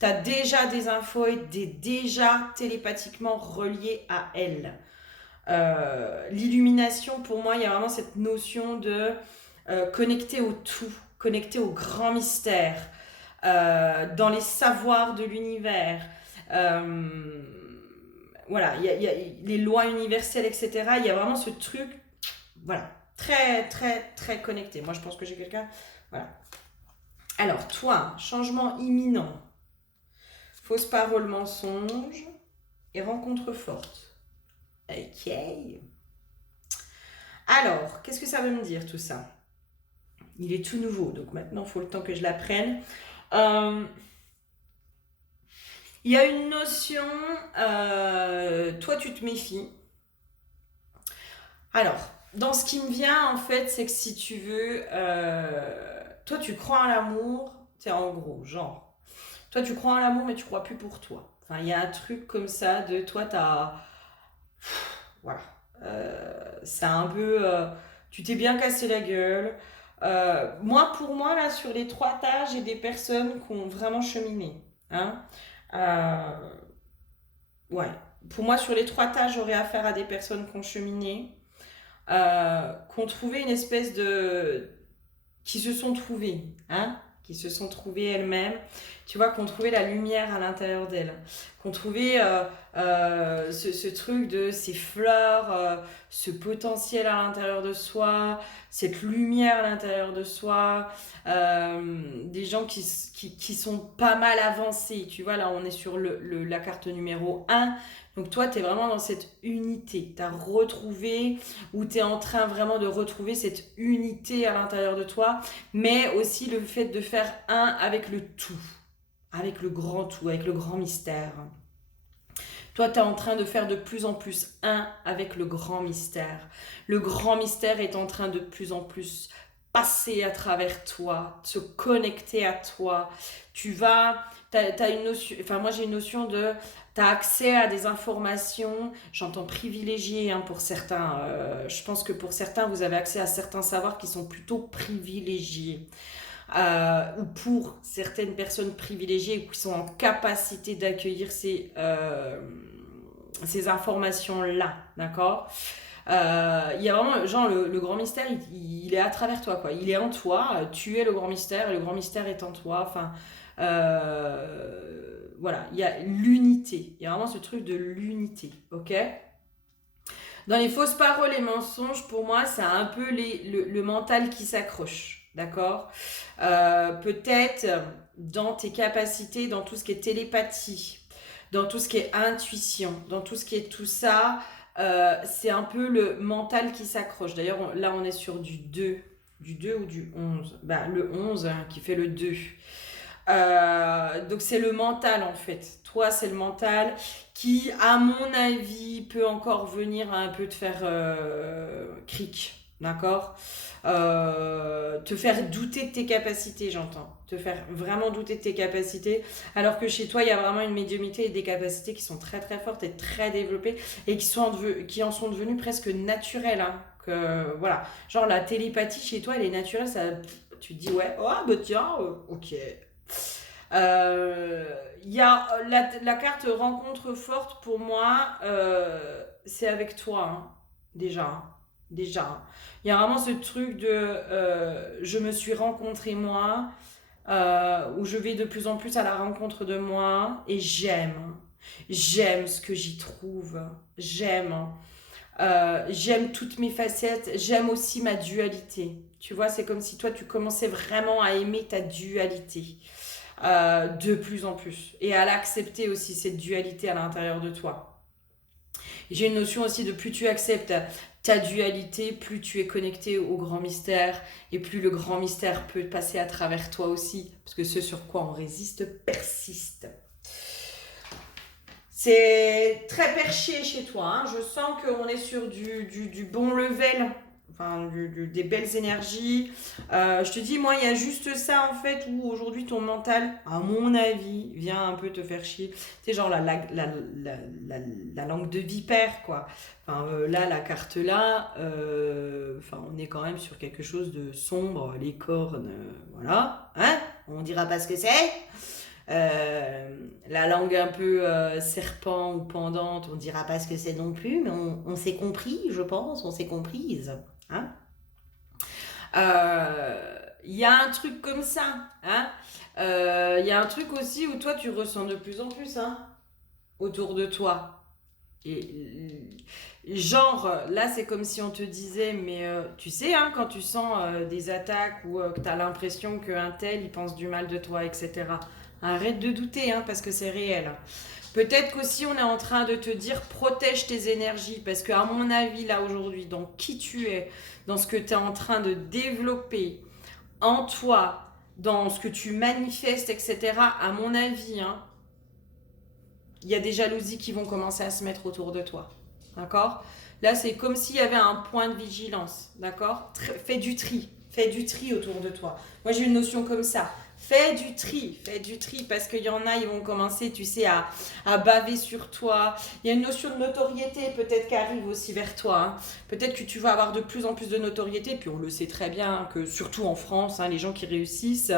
tu as déjà des infos et déjà télépathiquement relié à elle. L'illumination, pour moi, il y a vraiment cette notion de connecter au tout, connecter au grand mystère, dans les savoirs de l'univers. Euh, voilà, il y a les lois universelles, etc. Il y a vraiment ce truc, voilà, très, très, très connecté. Moi, je pense que j'ai quelqu'un. Voilà. Alors, toi, changement imminent, fausse parole, mensonge et rencontre forte. Ok. Alors, qu'est-ce que ça veut me dire tout ça? Il est tout nouveau, donc maintenant, il faut le temps que je l'apprenne. Euh, Il y a une notion, toi, tu te méfies. Alors, dans ce qui me vient, en fait, c'est que si tu veux, toi, tu crois en l'amour, c'est en gros, genre, toi, tu crois en l'amour, mais tu crois plus pour toi. Enfin, il y a un truc comme ça de toi, t'as. Voilà. C'est un peu. Tu t'es bien cassé la gueule. Moi, pour moi, là, sur les 3 tas, j'ai des personnes qui ont vraiment cheminé. Hein. Euh, ouais. Pour moi, sur les 3 tas, j'aurais affaire à des personnes qui ont cheminé, qui ont trouvé une espèce de, qui se sont trouvées, hein, qui se sont trouvées elles-mêmes, tu vois, qui ont trouvé la lumière à l'intérieur d'elles, qui ont trouvé ce truc de ces fleurs, ce potentiel à l'intérieur de soi, cette lumière à l'intérieur de soi, des gens qui sont pas mal avancés, tu vois, là on est sur la carte numéro 1, donc toi tu es vraiment dans cette unité, tu as retrouvé, ou tu es en train vraiment de retrouver cette unité à l'intérieur de toi, mais aussi le fait de faire un avec le tout, avec le grand tout, avec le grand mystère. Toi, tu es en train de faire de plus en plus un avec le grand mystère. Le grand mystère est en train de plus en plus passer à travers toi, se connecter à toi. Tu vas, t'as une notion, enfin moi j'ai une notion de, tu as accès à des informations, j'entends privilégié, hein, pour certains. Je pense que pour certains, vous avez accès à certains savoirs qui sont plutôt privilégiés. Ou pour certaines personnes privilégiées qui sont en capacité d'accueillir ces informations-là, d'accord. Il y a vraiment, genre, le grand mystère, il est à travers toi, quoi. Il est en toi, tu es le grand mystère, et le grand mystère est en toi, enfin, voilà, il y a l'unité, il y a vraiment ce truc de l'unité, ok. Dans les fausses paroles et mensonges, pour moi, c'est un peu le mental qui s'accroche, d'accord. Peut-être dans tes capacités, dans tout ce qui est télépathie, dans tout ce qui est intuition, dans tout ce qui est tout ça, c'est un peu le mental qui s'accroche. D'ailleurs, là, on est sur du 2 ou du 11. Bah, le 11, hein, qui fait le 2. Donc c'est le mental en fait. Toi, c'est le mental qui, à mon avis, peut encore venir un peu te faire cric, d'accord. Te faire douter de tes capacités, j'entends. Te faire vraiment douter de tes capacités. Alors que chez toi, il y a vraiment une médiumnité et des capacités qui sont très très fortes et très développées et qui en sont devenues presque naturelles. Hein. Que, voilà. Genre la télépathie chez toi, elle est naturelle. Ça, tu te dis, ouais, oh, bah tiens, ok. Il y a la carte rencontre forte pour moi, c'est avec toi, hein, déjà. Hein, déjà. Il y a vraiment ce truc de je me suis rencontrée moi, où je vais de plus en plus à la rencontre de moi et j'aime. J'aime ce que j'y trouve. J'aime. J'aime toutes mes facettes. J'aime aussi ma dualité. Tu vois, c'est comme si toi, tu commençais vraiment à aimer ta dualité. de plus en plus. Et à l'accepter aussi, cette dualité à l'intérieur de toi. J'ai une notion aussi de plus tu acceptes ta dualité, plus tu es connecté au grand mystère et plus le grand mystère peut passer à travers toi aussi, parce que ce sur quoi on résiste persiste. C'est très perché chez toi, hein. Je sens qu'on est sur du bon level, enfin des belles énergies. Je te dis, moi, il y a juste ça en fait où aujourd'hui ton mental, à mon avis, vient un peu te faire chier. C'est genre la langue de vipère, quoi. Enfin, là, la carte là, enfin, on est quand même sur quelque chose de sombre, les cornes, voilà. Hein? On dira pas ce que c'est. La langue un peu serpent ou pendante, on dira pas ce que c'est non plus, mais on s'est compris, je pense, on s'est comprise. Hein. Il y a un truc comme ça. Hein. Y a un truc aussi où toi tu ressens de plus en plus hein, autour de toi. Et, genre, là c'est comme si on te disait, mais tu sais, hein, quand tu sens des attaques ou que tu as l'impression qu'un tel il pense du mal de toi, etc. Arrête de douter, hein, parce que c'est réel. Peut-être qu'aussi on est en train de te dire protège tes énergies, parce qu'à mon avis, là aujourd'hui, dans qui tu es, dans ce que tu es en train de développer en toi, dans ce que tu manifestes, etc., à mon avis, hein, il y a des jalousies qui vont commencer à se mettre autour de toi. D'accord? Là, c'est comme s'il y avait un point de vigilance. D'accord? Fais du tri. Fais du tri autour de toi. Moi, j'ai une notion comme ça. Fais du tri, parce qu'il y en a, ils vont commencer, tu sais, à baver sur toi. Il y a une notion de notoriété peut-être qui arrive aussi vers toi. Hein. Peut-être que tu vas avoir de plus en plus de notoriété, puis on le sait très bien, hein, que surtout en France, hein, les gens qui réussissent,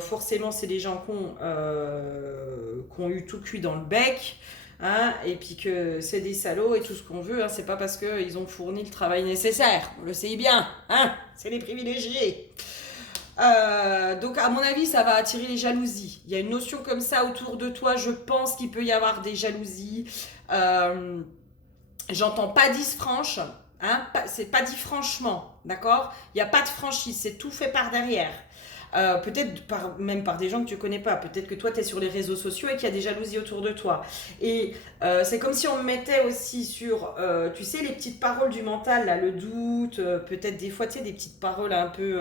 forcément, c'est des gens qui ont eu tout cuit dans le bec. Hein, et puis que c'est des salauds et tout ce qu'on veut, hein, c'est pas parce qu'ils ont fourni le travail nécessaire, on le sait bien, hein, c'est les privilégiés. Donc à mon avis ça va attirer les jalousies. Il y a une notion comme ça autour de toi, je pense qu'il peut y avoir des jalousies. J'entends pas dit franche, hein, c'est pas dit franchement, d'accord. Il n'y a pas de franchise, c'est tout fait par derrière. Peut-être même par des gens que tu connais pas. Peut-être que toi, tu es sur les réseaux sociaux et qu'il y a des jalousies autour de toi. Et c'est comme si on me mettait aussi sur, tu sais, les petites paroles du mental, là, le doute, peut-être des fois, tu sais, des petites paroles un peu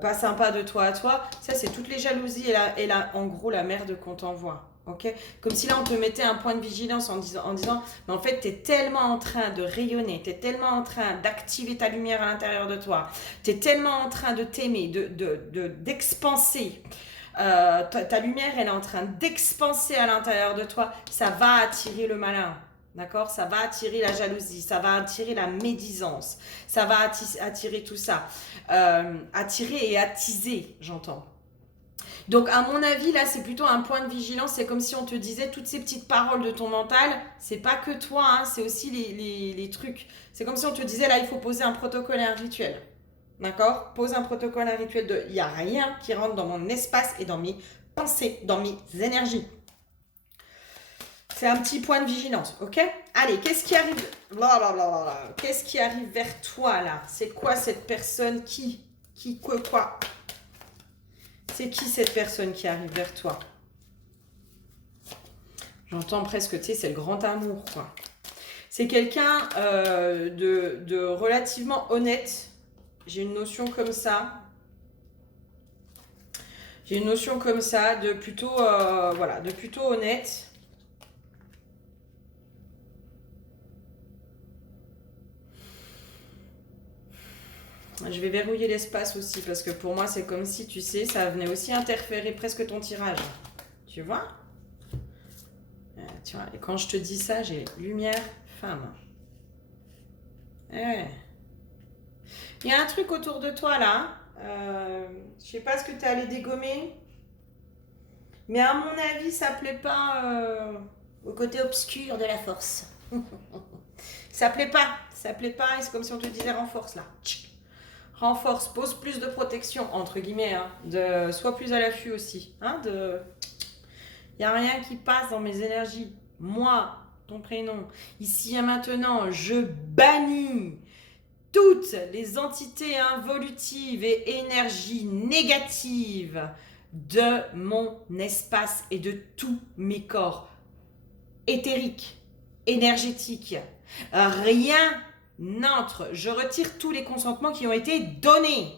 pas sympas de toi à toi. Ça, c'est toutes les jalousies et en gros, la merde qu'on t'envoie. Okay. Comme si là on te mettait un point de vigilance en disant mais en fait tu es tellement en train de rayonner, tu es tellement en train d'activer ta lumière à l'intérieur de toi, tu es tellement en train de t'aimer, d'expanser. Ta lumière elle est en train d'expanser à l'intérieur de toi, ça va attirer le malin. D'accord? Ça va attirer la jalousie, ça va attirer la médisance, ça va attirer tout ça. Attirer et attiser, j'entends. Donc à mon avis, là, c'est plutôt un point de vigilance. C'est comme si on te disait toutes ces petites paroles de ton mental, c'est pas que toi, hein, c'est aussi les trucs. C'est comme si on te disait, là, il faut poser un protocole et un rituel. D'accord? Pose un protocole, un rituel de... Il n'y a rien qui rentre dans mon espace et dans mes pensées, dans mes énergies. C'est un petit point de vigilance, ok? Allez, qu'est-ce qui arrive? Qu'est-ce qui arrive vers toi, là? C'est quoi cette personne quoi? C'est qui cette personne qui arrive vers toi? J'entends presque, tu sais, c'est le grand amour, quoi. C'est quelqu'un de relativement honnête. J'ai une notion comme ça. J'ai une notion comme ça de plutôt, voilà, de plutôt honnête. Je vais verrouiller l'espace aussi parce que pour moi c'est comme si, tu sais, ça venait aussi interférer presque ton tirage. Tu vois? Tu vois, et quand je te dis ça, j'ai lumière, femme. Ouais. Il y a un truc autour de toi là. Je sais pas ce que tu es allé dégommer. Mais à mon avis, ça plaît pas au côté obscur de la force. Ça plaît pas. Ça plaît pas et c'est comme si on te disait renforce là. Renforce, pose plus de protection, entre guillemets, hein, sois plus à l'affût aussi. Hein, il n'y a rien qui passe dans mes énergies. Moi, ton prénom, ici et maintenant, je bannis toutes les entités involutives et énergies négatives de mon espace et de tous mes corps éthériques, énergétiques. Rien n'entre. Je retire tous les consentements qui ont été donnés.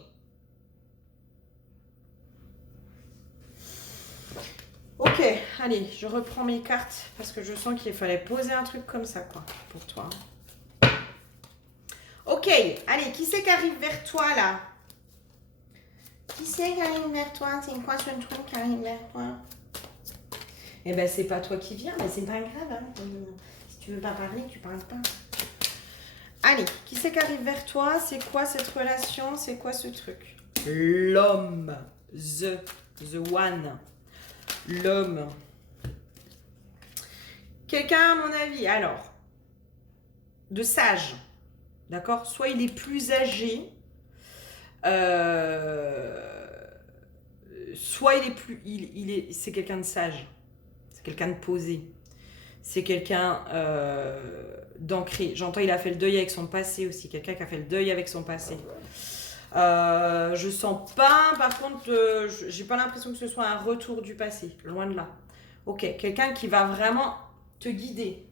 Ok, allez, je reprends mes cartes parce que je sens qu'il fallait poser un truc comme ça, quoi, pour toi. Ok, allez, qui c'est qui arrive vers toi, là? Qui c'est qui arrive vers toi? C'est quoi ce truc qui arrive vers toi? Eh ben, c'est pas toi qui viens, mais c'est pas grave, hein. Si tu veux pas parler, tu parles pas. Allez, qui c'est qui arrive vers toi? C'est quoi cette relation? C'est quoi ce truc? L'homme. The one. L'homme. Quelqu'un, à mon avis, alors, de sage, d'accord? Soit il est plus âgé, soit il est plus, c'est quelqu'un de sage, c'est quelqu'un de posé, c'est quelqu'un d'ancré. J'entends, il a fait le deuil avec son passé aussi, quelqu'un qui a fait le deuil avec son passé. Je sens pas, par contre, j'ai pas l'impression que ce soit un retour du passé, loin de là. Ok, quelqu'un qui va vraiment te guider.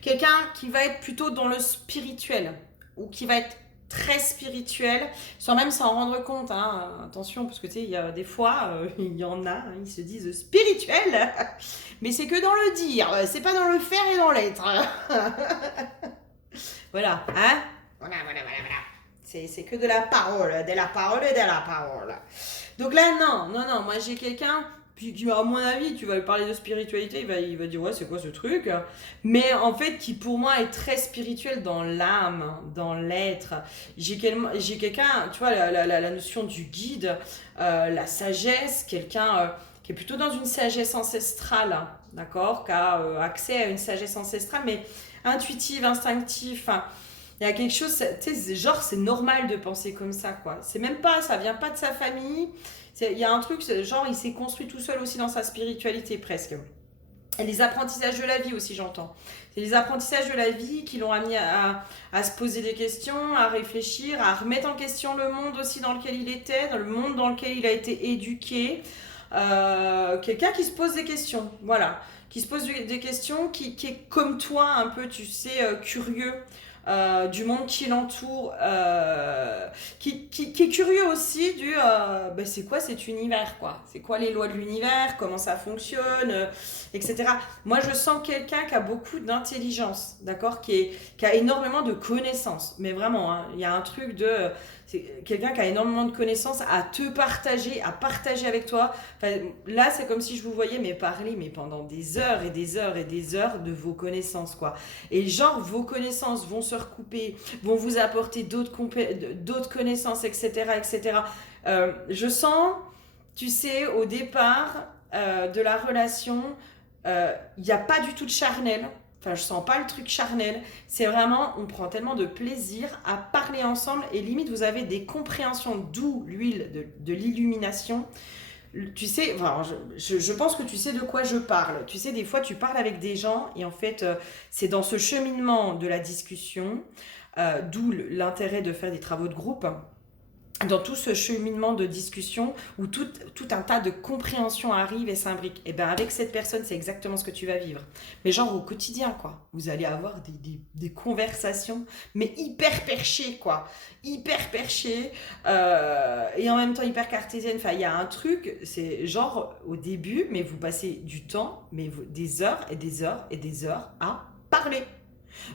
Quelqu'un qui va être plutôt dans le spirituel, ou qui va être très spirituel, sans même s'en rendre compte, hein. Attention, parce que tu sais, il y a des fois, il y en a, hein, ils se disent spirituel, mais c'est que dans le dire, c'est pas dans le faire et dans l'être. Voilà, hein. Voilà. C'est que de la parole, de la parole et de la parole. Donc là, non, moi j'ai quelqu'un, puis à mon avis, tu vas lui parler de spiritualité, il va dire ouais, c'est quoi ce truc? Mais en fait, qui pour moi est très spirituel dans l'âme, dans l'être. J'ai quelqu'un, tu vois, la notion du guide, la sagesse, quelqu'un qui est plutôt dans une sagesse ancestrale, d'accord? Qui a accès à une sagesse ancestrale, mais intuitive, instinctive, hein. Il y a quelque chose, tu sais, genre c'est normal de penser comme ça, quoi. C'est même pas, ça vient pas de sa famille. Il y a un truc, genre il s'est construit tout seul aussi dans sa spiritualité presque. Et les apprentissages de la vie aussi, j'entends. C'est les apprentissages de la vie qui l'ont amené à se poser des questions, à réfléchir, à remettre en question le monde aussi dans lequel il était, dans le monde dans lequel il a été éduqué. Quelqu'un qui se pose des questions, voilà. Qui se pose des questions, qui est comme toi un peu, tu sais, curieux. Du monde qui l'entoure, qui est curieux aussi du c'est quoi cet univers, quoi, c'est quoi les lois de l'univers, comment ça fonctionne, etc. Moi je sens quelqu'un qui a beaucoup d'intelligence, d'accord, qui a énormément de connaissances, mais vraiment, hein, il y a un truc de c'est quelqu'un qui a énormément de connaissances à te partager, à partager avec toi. Enfin, là c'est comme si je vous voyais mais parler mais pendant des heures et des heures et des heures de vos connaissances, quoi. Et genre, vos connaissances vont se recouper, vont vous apporter d'autres connaissances, etc. etc. Je sens, tu sais, au départ de la relation, il n'y a pas du tout de charnel. Enfin, je sens pas le truc charnel. C'est vraiment, on prend tellement de plaisir à parler ensemble et limite, vous avez des compréhensions, d'où l'huile de l'illumination. Tu sais, enfin, je pense que tu sais de quoi je parle. Tu sais, des fois, tu parles avec des gens et en fait, c'est dans ce cheminement de la discussion, d'où l'intérêt de faire des travaux de groupe, dans tout ce cheminement de discussion où tout un tas de compréhension arrive et s'imbrique. Et bien avec cette personne, c'est exactement ce que tu vas vivre. Mais genre au quotidien, quoi. Vous allez avoir des conversations, mais hyper perchées, quoi. Hyper perchées, et en même temps hyper cartésiennes. Enfin, il y a un truc, c'est genre au début, mais vous passez du temps, mais des heures et des heures et des heures à parler.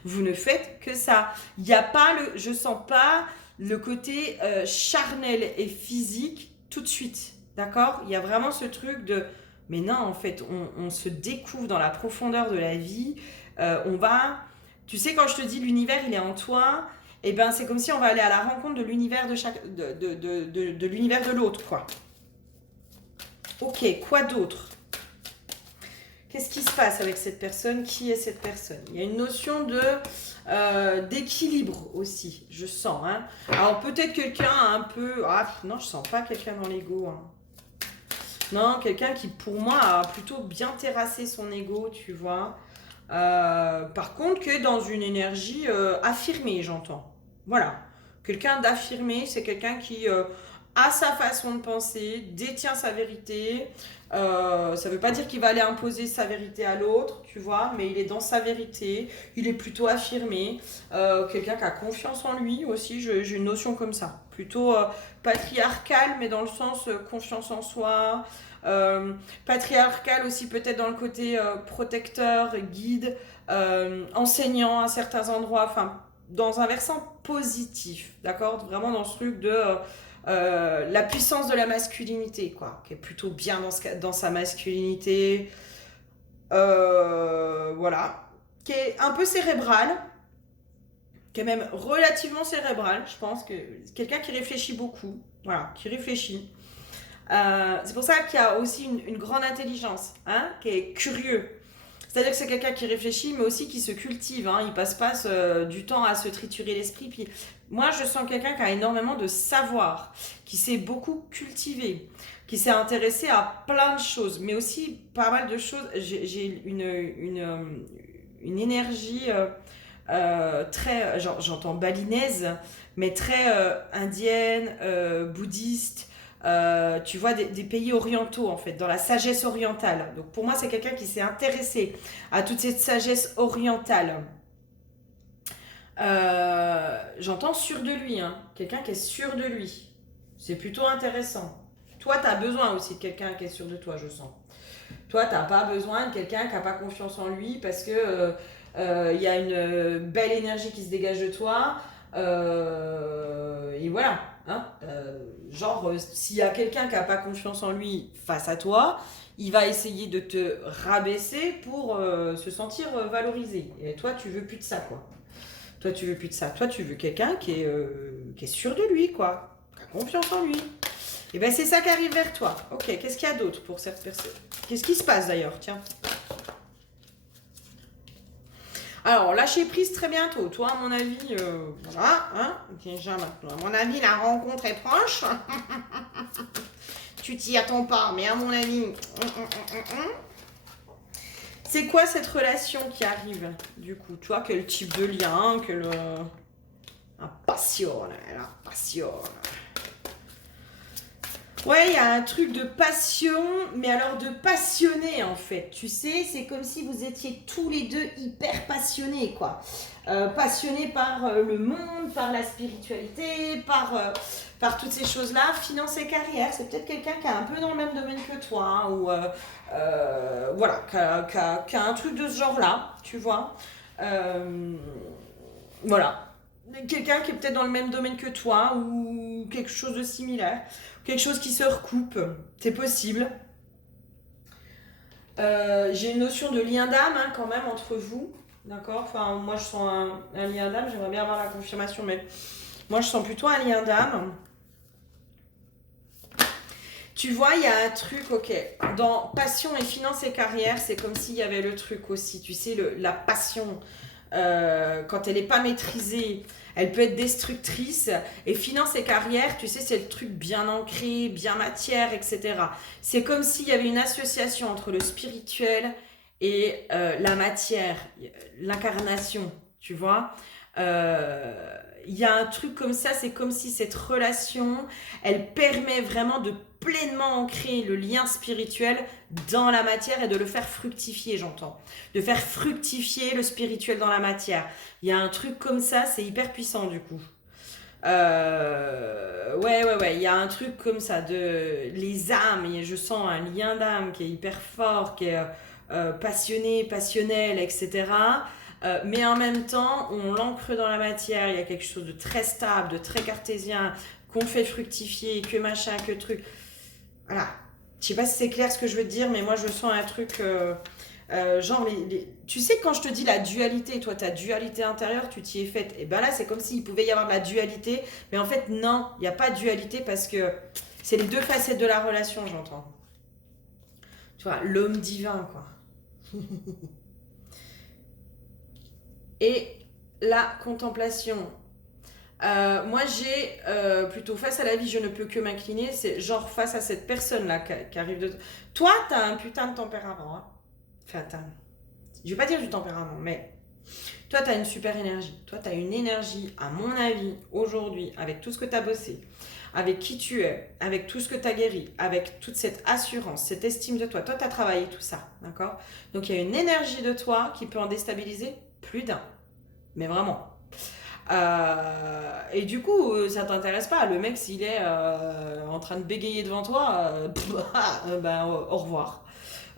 Vous ne faites que ça. Il n'y a pas je sens pas le côté charnel et physique tout de suite, d'accord? Il y a vraiment ce truc de, mais non, en fait, on se découvre dans la profondeur de la vie, on va, tu sais, quand je te dis l'univers, il est en toi, et ben c'est comme si on va aller à la rencontre de l'univers de l'univers de l'autre, quoi. Ok, quoi d'autre? Qu'est-ce qui se passe avec cette personne? Qui est cette personne? Il y a une notion d'équilibre aussi, je sens. Hein. Alors peut-être quelqu'un un peu... Ah non, je sens pas quelqu'un dans l'ego. Hein. Non, quelqu'un qui pour moi a plutôt bien terrassé son ego, tu vois. Par contre, qui est dans une énergie affirmée, j'entends. Voilà. Quelqu'un d'affirmé, c'est quelqu'un qui a sa façon de penser, détient sa vérité. Ça veut pas dire qu'il va aller imposer sa vérité à l'autre, tu vois, mais il est dans sa vérité, il est plutôt affirmé. Quelqu'un qui a confiance en lui aussi, j'ai une notion comme ça. Plutôt patriarcal, mais dans le sens confiance en soi. Patriarcal aussi peut-être dans le côté protecteur, guide, enseignant à certains endroits, enfin dans un versant positif, d'accord? Vraiment dans ce truc de la puissance de la masculinité, quoi, qui est plutôt bien dans sa masculinité, voilà, qui est un peu cérébral, qui est même relativement cérébral, je pense, que quelqu'un qui réfléchit beaucoup, voilà, qui réfléchit. C'est pour ça qu'il y a aussi une grande intelligence, hein, qui est curieux. C'est-à-dire que c'est quelqu'un qui réfléchit, mais aussi qui se cultive. Hein. Il passe pas du temps à se triturer l'esprit. Puis moi, je sens quelqu'un qui a énormément de savoir, qui s'est beaucoup cultivé, qui s'est intéressé à plein de choses, mais aussi pas mal de choses. J'ai une énergie très, j'entends balinaise, mais très indienne, bouddhiste. Tu vois, des pays orientaux, en fait, dans la sagesse orientale. Donc pour moi, c'est quelqu'un qui s'est intéressé à toute cette sagesse orientale. J'entends sûr de lui, hein. Quelqu'un qui est sûr de lui. C'est plutôt intéressant. Toi, tu as besoin aussi de quelqu'un qui est sûr de toi, je sens. Toi, tu n'as pas besoin de quelqu'un qui n'a pas confiance en lui parce que y a une belle énergie qui se dégage de toi. Et voilà. Hein, genre, s'il y a quelqu'un qui n'a pas confiance en lui face à toi, il va essayer de te rabaisser pour se sentir valorisé. Et toi, tu veux plus de ça, quoi. Toi, tu veux plus de ça. Toi, tu veux quelqu'un qui est sûr de lui, quoi. Qui a confiance en lui. Et ben c'est ça qui arrive vers toi. Ok, qu'est-ce qu'il y a d'autre pour cette personne? Qu'est-ce qui se passe d'ailleurs? Tiens. Alors, lâcher prise très bientôt. Toi, à mon avis, voilà, hein, déjà maintenant. À mon avis, la rencontre est proche. Tu t'y attends pas, mais à mon avis, c'est quoi cette relation qui arrive, du coup? Tu vois, quel type de lien, la passion, la passion. Ouais, il y a un truc de passion, mais alors de passionné en fait. Tu sais, c'est comme si vous étiez tous les deux hyper passionnés, quoi. Passionnés par le monde, par la spiritualité, par toutes ces choses-là. Finance et carrière, c'est peut-être quelqu'un qui est un peu dans le même domaine que toi, hein, ou voilà, qui a un truc de ce genre-là, tu vois. Voilà. Quelqu'un qui est peut-être dans le même domaine que toi, ou quelque chose de similaire. Quelque chose qui se recoupe, c'est possible. J'ai une notion de lien d'âme hein, quand même entre vous, d'accord? Enfin, moi je sens un lien d'âme, j'aimerais bien avoir la confirmation, mais moi je sens plutôt un lien d'âme. Tu vois, il y a un truc, ok, dans passion et finance et carrière, c'est comme s'il y avait le truc aussi, tu sais, la passion, quand elle n'est pas maîtrisée, elle peut être destructrice. Et finance et carrière, tu sais, c'est le truc bien ancré, bien matière, etc. C'est comme s'il y avait une association entre le spirituel et la matière, l'incarnation, tu vois. Il y a un truc comme ça, c'est comme si cette relation, elle permet vraiment de pleinement ancrer le lien spirituel dans la matière et de le faire fructifier, j'entends. De faire fructifier le spirituel dans la matière. Il y a un truc comme ça, c'est hyper puissant du coup. Ouais, il y a un truc comme ça, de les âmes, et je sens un lien d'âme qui est hyper fort, qui est passionné, passionnel, etc. Mais en même temps, on l'ancre dans la matière, il y a quelque chose de très stable, de très cartésien, qu'on fait fructifier, que machin, que truc. Voilà. Je sais pas si c'est clair ce que je veux te dire, mais moi je sens un truc. Genre, tu sais, quand je te dis la dualité, toi, ta dualité intérieure, tu t'y es faite. Et ben là, c'est comme s'il pouvait y avoir de la dualité. Mais en fait, non, il n'y a pas de dualité parce que c'est les deux facettes de la relation, j'entends. Tu vois, l'homme divin, quoi. Et la contemplation. Moi, j'ai plutôt face à la vie, je ne peux que m'incliner. C'est genre face à cette personne-là qui arrive de. Toi, t'as un putain de tempérament. Hein. Enfin, je vais pas dire du tempérament, mais toi, t'as une super énergie. Toi, t'as une énergie, à mon avis, aujourd'hui, avec tout ce que t'as bossé, avec qui tu es, avec tout ce que tu as guéri, avec toute cette assurance, cette estime de toi. Toi, tu as travaillé tout ça, d'accord? Donc, il y a une énergie de toi qui peut en déstabiliser plus d'un. Mais vraiment. Et du coup, ça t'intéresse pas. Le mec, s'il est en train de bégayer devant toi, ben, au revoir.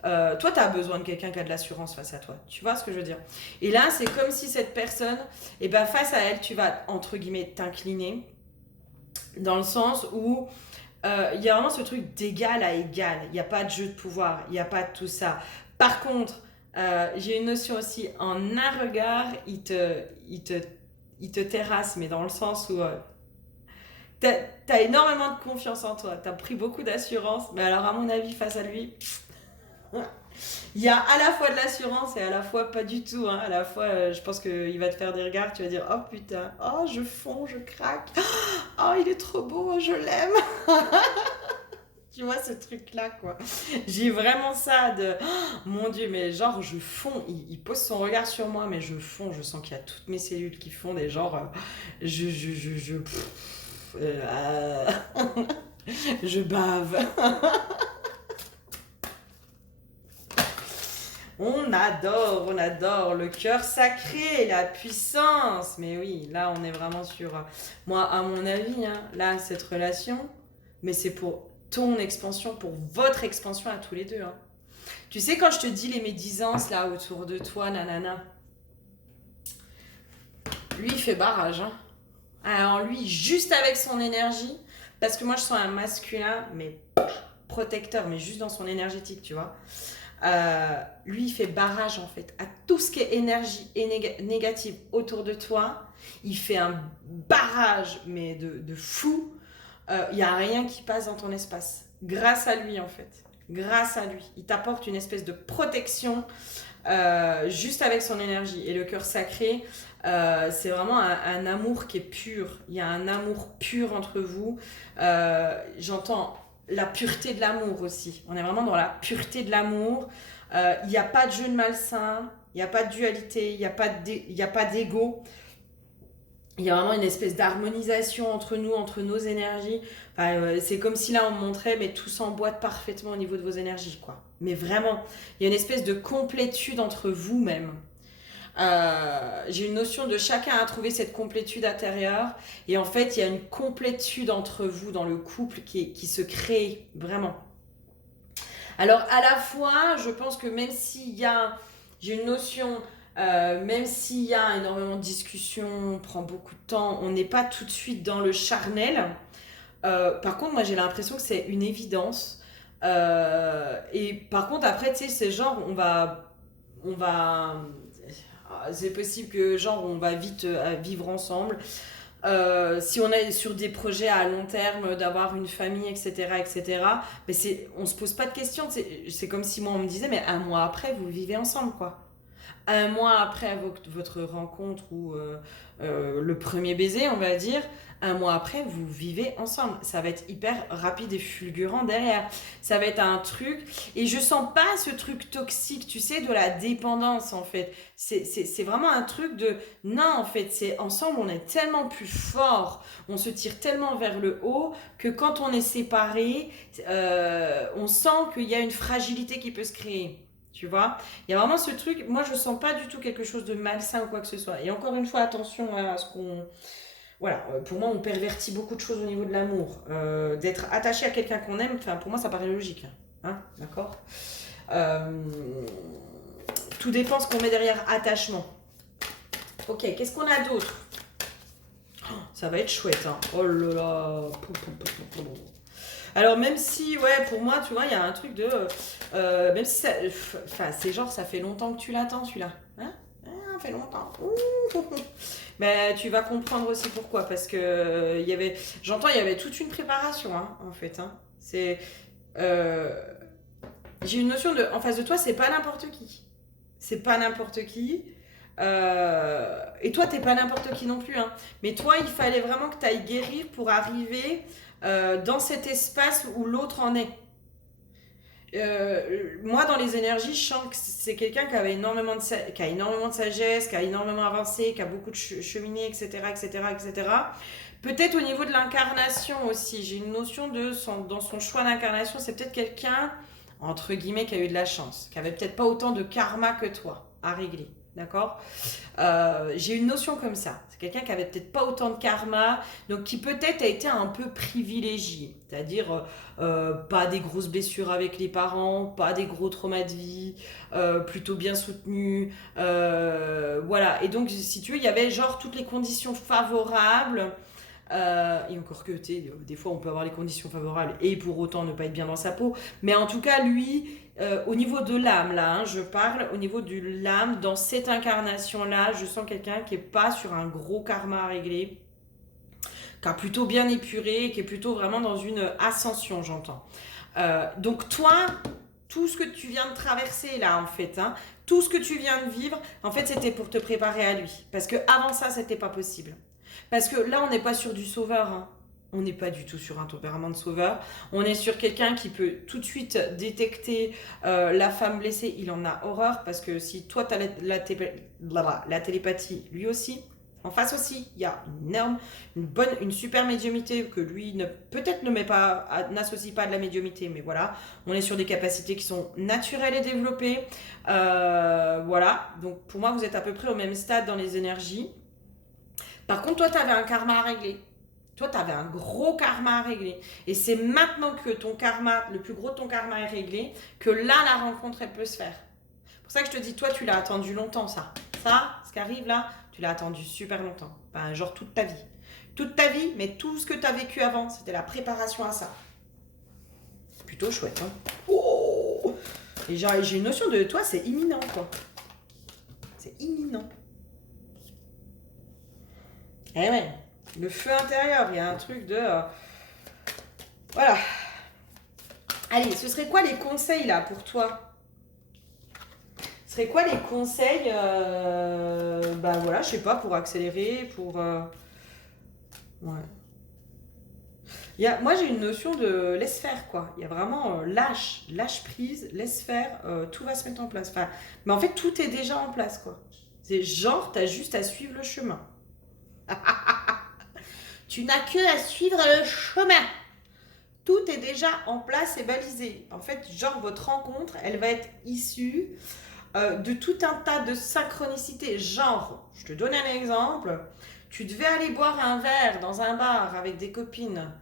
Toi, tu as besoin de quelqu'un qui a de l'assurance face à toi. Tu vois ce que je veux dire? Et là, c'est comme si cette personne, et ben, face à elle, tu vas, entre guillemets, t'incliner, dans le sens où il y a vraiment ce truc d'égal à égal. Il n'y a pas de jeu de pouvoir, il n'y a pas de tout ça. Par contre, j'ai une notion aussi, en un regard, il te terrasse, mais dans le sens où t'as énormément de confiance en toi, t'as pris beaucoup d'assurance, mais alors à mon avis, face à lui, il y a à la fois de l'assurance et à la fois pas du tout. Hein. À la fois, je pense qu'il va te faire des regards, tu vas dire oh putain, oh je fonds, je craque, oh il est trop beau, je l'aime. Tu vois ce truc-là, quoi. J'ai vraiment ça de oh, mon Dieu, mais genre je fonds. Il pose son regard sur moi, mais je fonds. Je sens qu'il y a toutes mes cellules qui fondent et genre euh, je bave. On adore le cœur sacré, la puissance. Mais oui, là, on est vraiment sur, moi, à mon avis, hein, là, cette relation, mais c'est pour ton expansion, pour votre expansion à tous les deux. Hein. Tu sais, quand je te dis les médisances, là, autour de toi, nanana, lui, il fait barrage. Hein. Alors, lui, juste avec son énergie, parce que moi, je sens un masculin, mais protecteur, mais juste dans son énergétique, tu vois. Lui, il fait barrage en fait à tout ce qui est énergie et négative autour de toi. Il fait un barrage, mais de fou. Il n'y a rien qui passe dans ton espace. Grâce à lui, en fait. Grâce à lui. Il t'apporte une espèce de protection juste avec son énergie. Et le cœur sacré, c'est vraiment un amour qui est pur. Il y a un amour pur entre vous. J'entends la pureté de l'amour aussi. On est vraiment dans la pureté de l'amour. Il n'y a pas de jeu de malsain, il n'y a pas de dualité, il n'y a pas d'ego. Il y a vraiment une espèce d'harmonisation entre nous, entre nos énergies. Enfin, c'est comme si là on montrait, mais tout s'emboîte parfaitement au niveau de vos énergies, quoi. Mais vraiment, il y a une espèce de complétude entre vous-même. J'ai une notion de chacun a trouvé cette complétude intérieure et en fait il y a une complétude entre vous dans le couple qui se crée vraiment. Alors à la fois je pense que même s'il y a j'ai une notion même s'il y a énormément de discussions, on prend beaucoup de temps, on n'est pas tout de suite dans le charnel. Par contre moi j'ai l'impression que c'est une évidence. Et par contre après tu sais c'est genre on va c'est possible que genre on va vite vivre ensemble. Si on est sur des projets à long terme, d'avoir une famille, etc., etc., mais on se pose pas de questions. C'est comme si moi on me disait, mais un mois après vous vivez ensemble, quoi. Un mois après votre rencontre ou le premier baiser, on va dire, un mois après, vous vivez ensemble. Ça va être hyper rapide et fulgurant derrière. Ça va être un truc. Et je sens pas ce truc toxique, tu sais, de la dépendance, en fait. C'est vraiment un truc de... Non, en fait, c'est ensemble, on est tellement plus fort, on se tire tellement vers le haut que quand on est séparés, on sent qu'il y a une fragilité qui peut se créer. Tu vois, il y a vraiment ce truc, moi je sens pas du tout quelque chose de malsain ou quoi que ce soit. Et encore une fois, attention à ce qu'on... Voilà, pour moi on pervertit beaucoup de choses au niveau de l'amour. D'être attaché à quelqu'un qu'on aime, enfin pour moi ça paraît logique. Hein, d'accord. Tout dépend ce qu'on met derrière attachement. Ok, qu'est-ce qu'on a d'autre? Ça va être chouette, hein. Oh là là. Alors même si, ouais, pour moi, tu vois, il y a un truc de... même si ça... Enfin, c'est genre, ça fait longtemps que tu l'attends, celui-là. Hein? Ça fait longtemps. Mais tu vas comprendre aussi pourquoi. Parce que il y avait... J'entends, il y avait toute une préparation, hein, en fait. Hein. C'est... j'ai une notion de... En face de toi, c'est pas n'importe qui. C'est pas n'importe qui. Et toi, t'es pas n'importe qui non plus. Hein. Mais toi, il fallait vraiment que tu ailles guérir pour arriver dans cet espace où l'autre en est. Moi, dans les énergies, je sens que c'est quelqu'un qui avait énormément qui a énormément de sagesse, qui a énormément avancé, qui a beaucoup de cheminé, etc., etc., etc. Peut-être au niveau de l'incarnation aussi. J'ai une notion dans son choix d'incarnation, c'est peut-être quelqu'un, entre guillemets, qui a eu de la chance, qui avait peut-être pas autant de karma que toi à régler. D'accord. J'ai une notion comme ça. C'est quelqu'un qui avait peut-être pas autant de karma, donc qui peut-être a été un peu privilégié. C'est-à-dire pas des grosses blessures avec les parents, pas des gros traumas de vie, plutôt bien soutenu. Voilà. Et donc, si tu veux, il y avait genre toutes les conditions favorables. Et encore que, tu sais, des fois on peut avoir les conditions favorables et pour autant ne pas être bien dans sa peau. Mais en tout cas, lui, au niveau de l'âme, là, hein, je parle au niveau de l'âme, dans cette incarnation-là, je sens quelqu'un qui est pas sur un gros karma à régler, qui a plutôt bien épuré, qui est plutôt vraiment dans une ascension, j'entends. Donc toi, tout ce que tu viens de traverser là, en fait, hein, tout ce que tu viens de vivre, en fait, c'était pour te préparer à lui. Parce que avant ça, c'était pas possible. Parce que là, on n'est pas sur du sauveur, hein. On n'est pas du tout sur un tempérament de sauveur. On est sur quelqu'un qui peut tout de suite détecter la femme blessée. Il en a horreur parce que si toi, tu as la télépathie, lui aussi, en face aussi, il y a une super médiumité que lui peut-être n'associe pas à de la médiumité, mais voilà, on est sur des capacités qui sont naturelles et développées. Voilà, donc pour moi, vous êtes à peu près au même stade dans les énergies. Par contre, toi, tu avais un karma à régler. Toi, tu avais un gros karma à régler. Et c'est maintenant que ton karma, le plus gros de ton karma est réglé, que là, la rencontre, elle peut se faire. C'est pour ça que je te dis, toi, tu l'as attendu longtemps, ça. Ça, ce qui arrive là, tu l'as attendu super longtemps. Ben, genre toute ta vie. Toute ta vie, mais tout ce que tu as vécu avant, c'était la préparation à ça. Plutôt chouette, hein. Oh, et genre, j'ai une notion de toi, c'est imminent, quoi. C'est imminent. Eh ouais, le feu intérieur, il y a un truc de... voilà. Allez, ce serait quoi les conseils là pour toi? Ce serait quoi les conseils bah voilà, je sais pas, pour accélérer, pour... ouais. Moi j'ai une notion de laisse faire quoi. Il y a vraiment lâche prise, laisse faire, tout va se mettre en place. Enfin, mais en fait tout est déjà en place quoi. C'est genre, t'as juste à suivre le chemin. Tu n'as que à suivre le chemin. Tout est déjà en place et balisé. En fait, genre, votre rencontre, elle va être issue de tout un tas de synchronicités. Genre, je te donne un exemple. Tu devais aller boire un verre dans un bar avec des copines.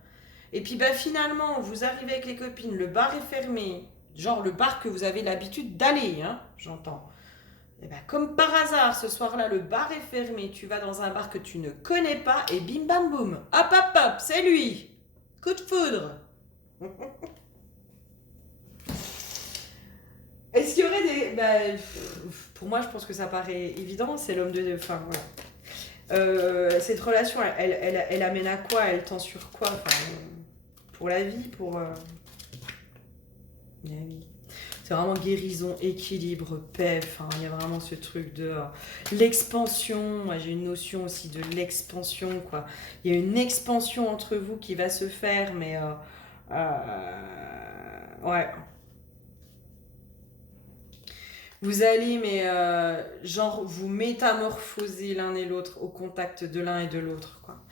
Et puis, bah, finalement, vous arrivez avec les copines, le bar est fermé. Genre, le bar que vous avez l'habitude d'aller, hein, j'entends. Et bah, comme par hasard, ce soir-là, le bar est fermé. Tu vas dans un bar que tu ne connais pas et bim bam boum. Hop hop hop, c'est lui. Coup de foudre. Est-ce qu'il y aurait des... Bah, pour moi, je pense que ça paraît évident, c'est l'homme de... Enfin, voilà. Cette relation, elle amène à quoi? Elle tend sur quoi? Enfin, pour la vie, pour... la vie. C'est vraiment guérison, équilibre, paix. Enfin, il y a vraiment ce truc de l'expansion. Moi, j'ai une notion aussi de l'expansion, quoi. Il y a une expansion entre vous qui va se faire, mais... ouais. Vous allez, mais genre, vous métamorphoser l'un et l'autre au contact de l'un et de l'autre, quoi.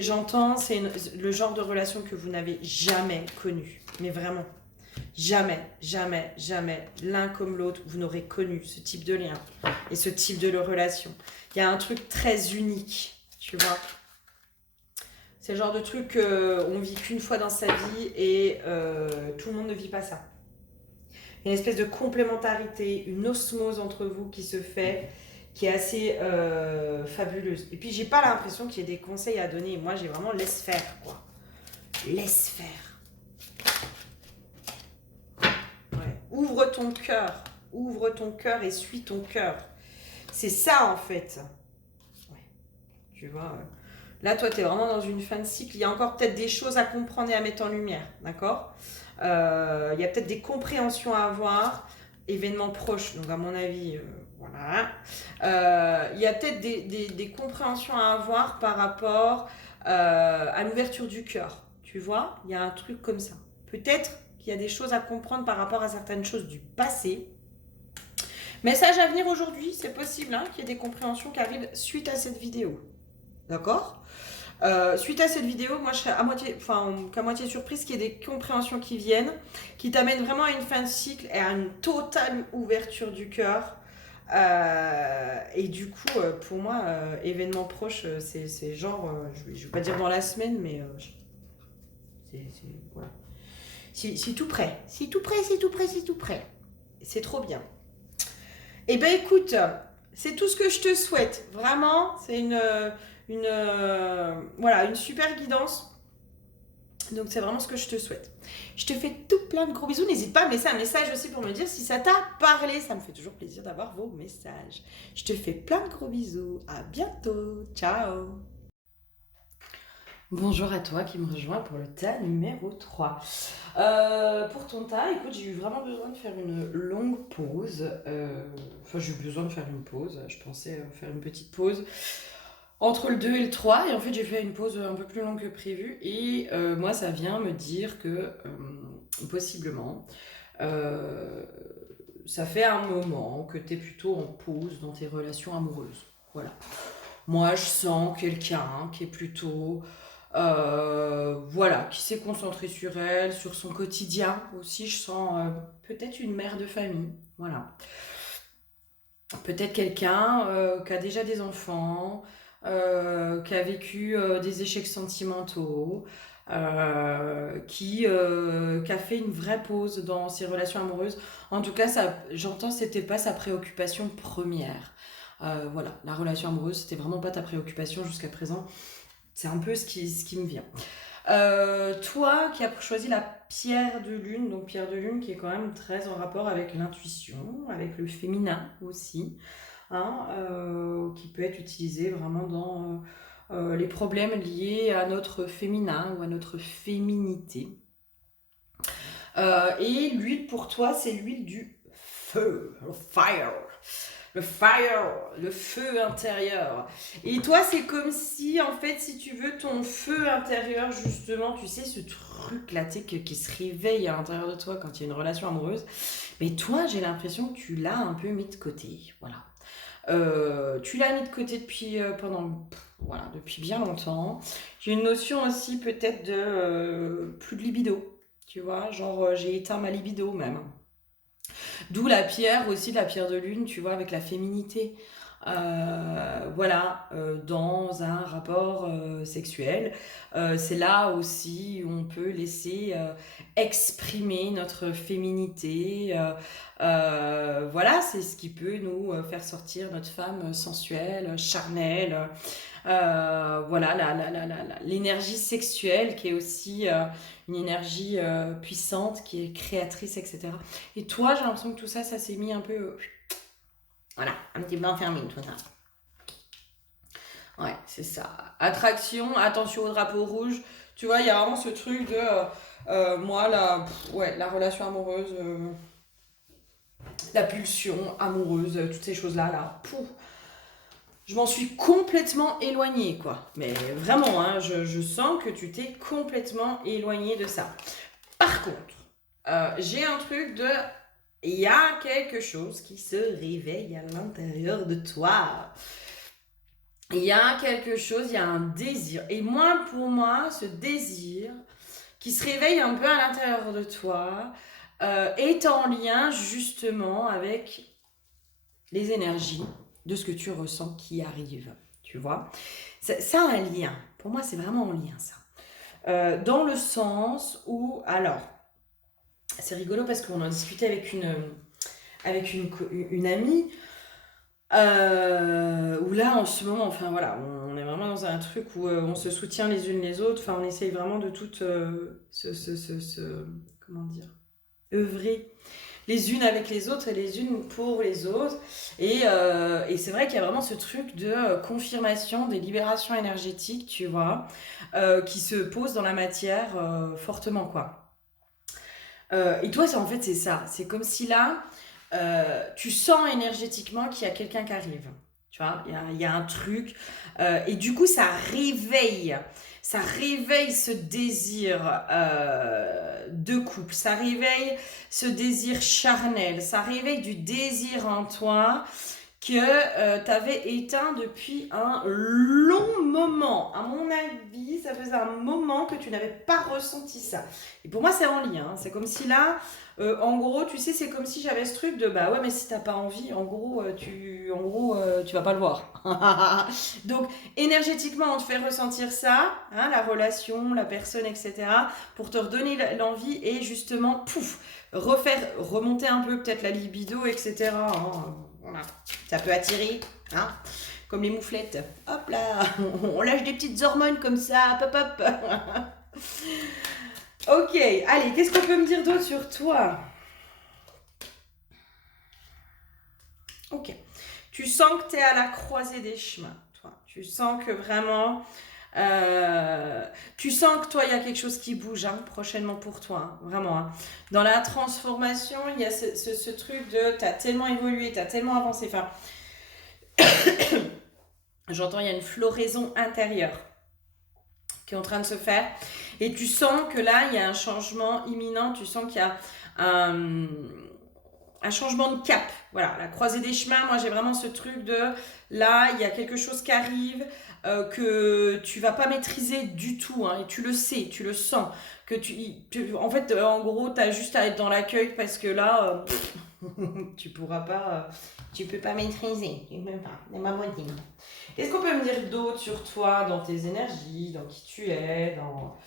J'entends, c'est le genre de relation que vous n'avez jamais connu. Mais vraiment, jamais, jamais, jamais, l'un comme l'autre, vous n'aurez connu ce type de lien et ce type de relation. Il y a un truc très unique, tu vois. C'est le genre de truc qu'on vit qu'une fois dans sa vie et tout le monde ne vit pas ça. Il y a une espèce de complémentarité, une osmose entre vous qui se fait, qui est assez fabuleuse. Et puis, j'ai pas l'impression qu'il y ait des conseils à donner. Moi, j'ai vraiment laisse faire, quoi. Laisse faire. Ouais. Ouvre ton cœur. Ouvre ton cœur et suis ton cœur. C'est ça, en fait. Ouais. Tu vois. Là, toi, tu es vraiment dans une fin de cycle. Il y a encore peut-être des choses à comprendre et à mettre en lumière. D'accord? Il y a peut-être des compréhensions à avoir, événements proches, donc à mon avis, voilà. Il y a peut-être des compréhensions à avoir par rapport à l'ouverture du cœur, tu vois, il y a un truc comme ça. Peut-être qu'il y a des choses à comprendre par rapport à certaines choses du passé. Message à venir aujourd'hui, c'est possible qu'il y ait des compréhensions qui arrivent suite à cette vidéo. D'accord ? Suite à cette vidéo, moi je serais qu'à moitié surprise qu'il y ait des compréhensions qui viennent, qui t'amènent vraiment à une fin de cycle et à une totale ouverture du cœur. Et du coup, pour moi, événement proche, c'est genre, je vais pas dire dans la semaine, mais voilà. Si tout prêt, si tout prêt, si tout prêt, si tout prêt. C'est trop bien. Eh ben écoute, c'est tout ce que je te souhaite. Vraiment, c'est une super guidance. Donc c'est vraiment ce que je te souhaite. Je te fais tout plein de gros bisous. N'hésite pas à me laisser un message aussi pour me dire si ça t'a parlé. Ça me fait toujours plaisir d'avoir vos messages. Je te fais plein de gros bisous. À bientôt. Ciao. Bonjour à toi qui me rejoins pour le tas numéro 3. Pour ton tas, écoute, j'ai eu vraiment besoin de faire une longue pause. J'ai eu besoin de faire une pause. Je pensais faire une petite pause entre le 2 et le 3. Et en fait, j'ai fait une pause un peu plus longue que prévu. Et moi, ça vient me dire que, possiblement, ça fait un moment que tu es plutôt en pause dans tes relations amoureuses. Voilà. Moi, je sens quelqu'un qui est plutôt... qui s'est concentré sur elle, sur son quotidien aussi. Je sens peut-être une mère de famille, voilà. Peut-être quelqu'un qui a déjà des enfants, qui a vécu des échecs sentimentaux, qui a fait une vraie pause dans ses relations amoureuses. En tout cas, j'entends, c'était pas sa préoccupation première. Voilà, la relation amoureuse, c'était vraiment pas ta préoccupation jusqu'à présent. C'est un peu ce qui me vient. Toi qui as choisi la pierre de lune, donc pierre de lune qui est quand même très en rapport avec l'intuition, avec le féminin aussi, qui peut être utilisé vraiment dans les problèmes liés à notre féminin ou à notre féminité. Et l'huile pour toi, c'est l'huile du feu, le fire. Le feu intérieur. Et toi, c'est comme si, en fait, si tu veux, ton feu intérieur, justement, tu sais, ce truc-là, tu sais, qui se réveille à l'intérieur de toi quand il y a une relation amoureuse, mais toi, j'ai l'impression que tu l'as un peu mis de côté. Voilà. Tu l'as mis de côté depuis depuis bien longtemps. J'ai une notion aussi peut-être de plus de libido, tu vois, genre j'ai éteint ma libido même. D'où la pierre aussi, la pierre de lune, tu vois, avec la féminité. Dans un rapport sexuel. C'est là aussi où on peut laisser exprimer notre féminité. C'est ce qui peut nous faire sortir notre femme sensuelle, charnelle. L'énergie sexuelle qui est aussi une énergie puissante, qui est créatrice, etc. Et toi, j'ai l'impression que tout ça, ça s'est mis un peu... un petit peu enfermé, tout ça. Ouais, c'est ça. Attraction, attention au drapeau rouge. Tu vois, il y a vraiment ce truc de... la relation amoureuse, la pulsion amoureuse, toutes ces choses-là, je m'en suis complètement éloignée, quoi. Mais vraiment, je sens que tu t'es complètement éloignée de ça. Par contre, j'ai un truc de... Il y a quelque chose qui se réveille à l'intérieur de toi. Il y a quelque chose, il y a un désir. Et moi, pour moi, ce désir qui se réveille un peu à l'intérieur de toi est en lien justement avec les énergies de ce que tu ressens qui arrive. Tu vois, ça a un lien. Pour moi, c'est vraiment en lien, ça. Dans le sens où... Alors, c'est rigolo parce qu'on en discutait avec une amie où là en ce moment on est vraiment dans un truc où on se soutient les unes les autres, on essaye vraiment de toutes œuvrer les unes avec les autres et les unes pour les autres et c'est vrai qu'il y a vraiment ce truc de confirmation des libérations énergétiques, tu vois, qui se pose dans la matière fortement, quoi. Et toi, en fait, c'est ça. C'est comme si là, tu sens énergétiquement qu'il y a quelqu'un qui arrive. Tu vois, il y a un truc. Et du coup, ça réveille. ça réveille ce désir de couple, ça réveille ce désir charnel, ça réveille du désir en toi que tu avais éteint depuis un long moment. À mon avis, ça faisait un moment que tu n'avais pas ressenti ça. Et pour moi, c'est en lien. Hein. C'est comme si là, en gros, tu sais, c'est comme si j'avais ce truc de bah ouais, mais si t'as pas envie, en gros, tu vas pas le voir. Donc, énergétiquement, on te fait ressentir ça, hein, la relation, la personne, etc., pour te redonner l'envie et justement, pouf, remonter un peu peut-être la libido, etc. Hein. Voilà. Ça peut attirer, hein, comme les mouflettes. Hop là, on lâche des petites hormones comme ça, hop hop. Ok, allez, qu'est-ce qu'on peut me dire d'autre sur toi? Ok, tu sens que tu es à la croisée des chemins, toi. Tu sens que vraiment, tu sens que toi, il y a quelque chose qui bouge hein, prochainement pour toi, hein, vraiment. Hein. Dans la transformation, il y a ce truc de, tu as tellement évolué, tu as tellement avancé. Enfin, j'entends, il y a une floraison intérieure qui est en train de se faire. Et tu sens que là, il y a un changement imminent. Tu sens qu'il y a un changement de cap. Voilà, la croisée des chemins. Moi, j'ai vraiment ce truc de là, il y a quelque chose qui arrive que tu vas pas maîtriser du tout. Hein, et tu le sais, tu le sens. Que en fait, en gros, tu as juste à être dans l'accueil parce que là, tu pourras pas. Tu peux pas maîtriser. Tu peux pas. C'est ma beauté. Qu'est-ce qu'on peut me dire d'autre sur toi, dans tes énergies, dans qui tu es, dans...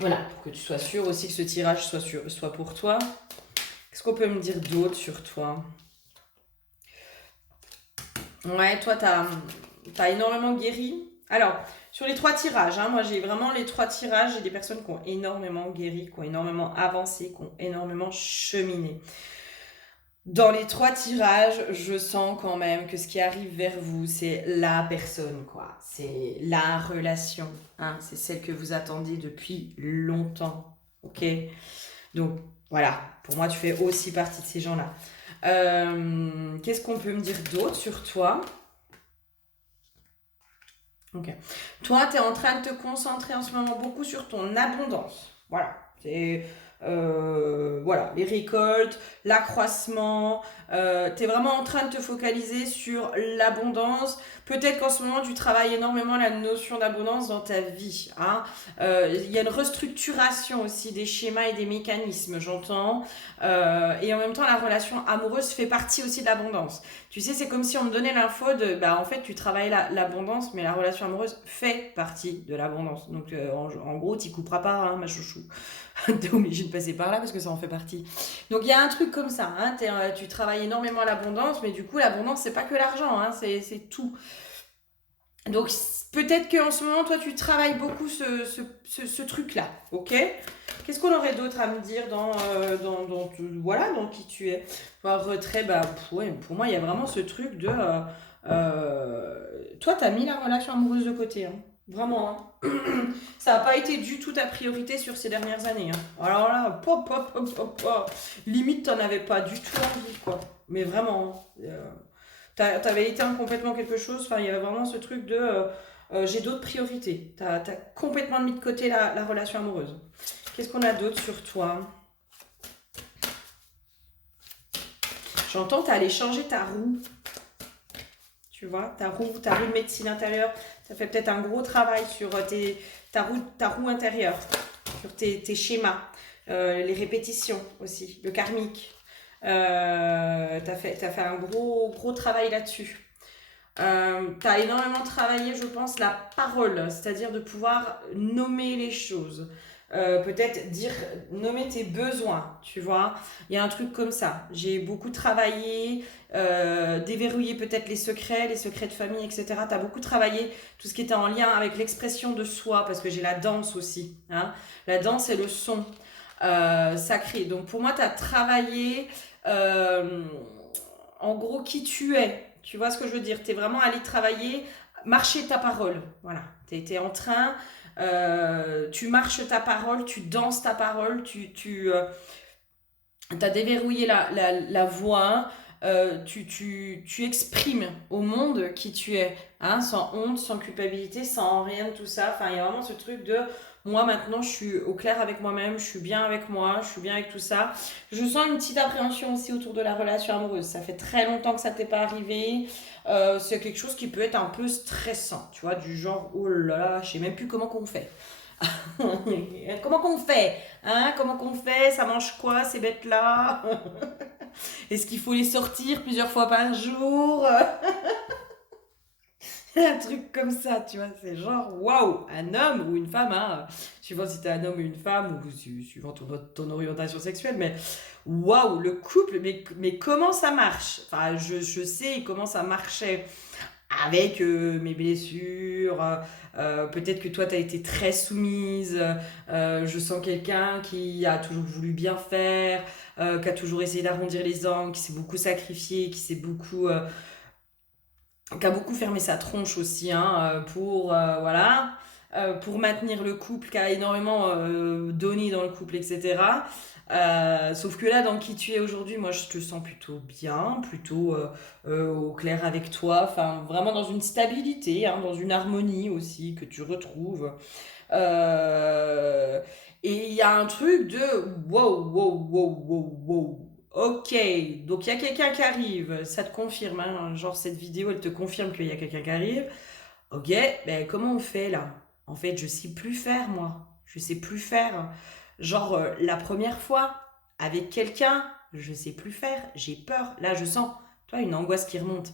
Voilà, pour que tu sois sûr aussi que ce tirage soit pour toi. Qu'est-ce qu'on peut me dire d'autre sur toi? Ouais, toi, t'as énormément guéri. Alors, sur les 3 tirages, hein, moi j'ai vraiment les 3 tirages, j'ai des personnes qui ont énormément guéri, qui ont énormément avancé, qui ont énormément cheminé. Dans les 3 tirages, je sens quand même que ce qui arrive vers vous, c'est la personne, quoi. C'est la relation, hein. C'est celle que vous attendez depuis longtemps, ok? Donc, voilà. Pour moi, tu fais aussi partie de ces gens-là. Qu'est-ce qu'on peut me dire d'autre sur toi? Ok. Toi, tu es en train de te concentrer en ce moment beaucoup sur ton abondance. Voilà. C'est... voilà, les récoltes, l'accroissement, tu es vraiment en train de te focaliser sur l'abondance. Peut-être qu'en ce moment, tu travailles énormément la notion d'abondance dans ta vie. Hein. Il y a une restructuration aussi des schémas et des mécanismes, j'entends. Et en même temps, la relation amoureuse fait partie aussi de l'abondance. Tu sais, c'est comme si on me donnait l'info de, bah en fait, tu travailles l'abondance, mais la relation amoureuse fait partie de l'abondance. Donc, en gros, tu couperas pas, hein, ma chouchou. T'es obligé de passer par là parce que ça en fait partie. Donc il y a un truc comme ça, hein, tu travailles énormément à l'abondance, mais du coup l'abondance c'est pas que l'argent, hein, c'est tout. Donc peut-être qu'en ce moment toi tu travailles beaucoup ce truc-là, ok? Qu'est-ce qu'on aurait d'autre à me dire voilà, dans qui tu es? Enfin, retrait, bah ouais, pour moi il y a vraiment ce truc de... toi t'as mis la relation amoureuse de côté, hein. Vraiment, hein. Ça n'a pas été du tout ta priorité sur ces dernières années. Hein. Alors là, pop, pop, pop, pop, pop. Limite, t'en avais pas du tout envie, quoi. Mais vraiment, hein. T'avais éteint complètement quelque chose. Enfin, il y avait vraiment ce truc de j'ai d'autres priorités. T'as complètement mis de côté la relation amoureuse. Qu'est-ce qu'on a d'autre sur toi? J'entends, t'es allé changer ta roue. Tu vois, ta roue de médecine intérieure, ça fait peut-être un gros travail sur ta roue intérieure, sur tes schémas, les répétitions aussi, le karmique. T'as fait un gros travail là-dessus. T'as énormément travaillé, je pense, la parole, c'est-à-dire de pouvoir nommer les choses. Peut-être nommer tes besoins, tu vois. Il y a un truc comme ça. J'ai beaucoup travaillé, déverrouiller peut-être les secrets de famille, etc. Tu as beaucoup travaillé tout ce qui était en lien avec l'expression de soi, parce que j'ai la danse aussi. Hein. La danse et le son sacré. Donc pour moi, tu as travaillé en gros qui tu es. Tu vois ce que je veux dire? Tu es vraiment allé travailler, marcher ta parole. Voilà. Tu étais en train... tu marches ta parole, tu danses ta parole, tu as déverrouillé la voix, tu exprimes au monde qui tu es, hein, sans honte, sans culpabilité, sans rien de tout ça. Enfin, il y a vraiment ce truc de moi maintenant, je suis au clair avec moi-même, je suis bien avec moi, je suis bien avec tout ça. Je sens une petite appréhension aussi autour de la relation amoureuse. Ça fait très longtemps que ça t'est pas arrivé. C'est quelque chose qui peut être un peu stressant, tu vois, du genre oh là là, je sais même plus comment qu'on fait. Comment qu'on fait, hein? Comment qu'on fait? Ça mange quoi ces bêtes-là? Est-ce qu'il faut les sortir plusieurs fois par jour? Un truc comme ça, tu vois, c'est genre, waouh, un homme ou une femme, hein, suivant si t'es un homme ou une femme, ou suivant ton orientation sexuelle, mais waouh, le couple, mais comment ça marche? Enfin, je sais comment ça marchait avec mes blessures, peut-être que toi, t'as été très soumise, je sens quelqu'un qui a toujours voulu bien faire, qui a toujours essayé d'arrondir les angles, qui s'est beaucoup sacrifié, qui a beaucoup fermé sa tronche aussi, hein, pour voilà, pour maintenir le couple, qui a énormément donné dans le couple, etc. Sauf que là, dans qui tu es aujourd'hui, moi, je te sens plutôt bien, plutôt au clair avec toi, enfin, vraiment dans une stabilité, hein, dans une harmonie aussi que tu retrouves. Euh, et il y a un truc de wow, wow, wow, wow, wow. Ok, donc il y a quelqu'un qui arrive, ça te confirme, hein, genre cette vidéo elle te confirme qu'il y a quelqu'un qui arrive. Ok, ben comment on fait là? En fait, je sais plus faire moi, je sais plus faire. Genre la première fois avec quelqu'un, je sais plus faire, j'ai peur. Là, je sens, toi, une angoisse qui remonte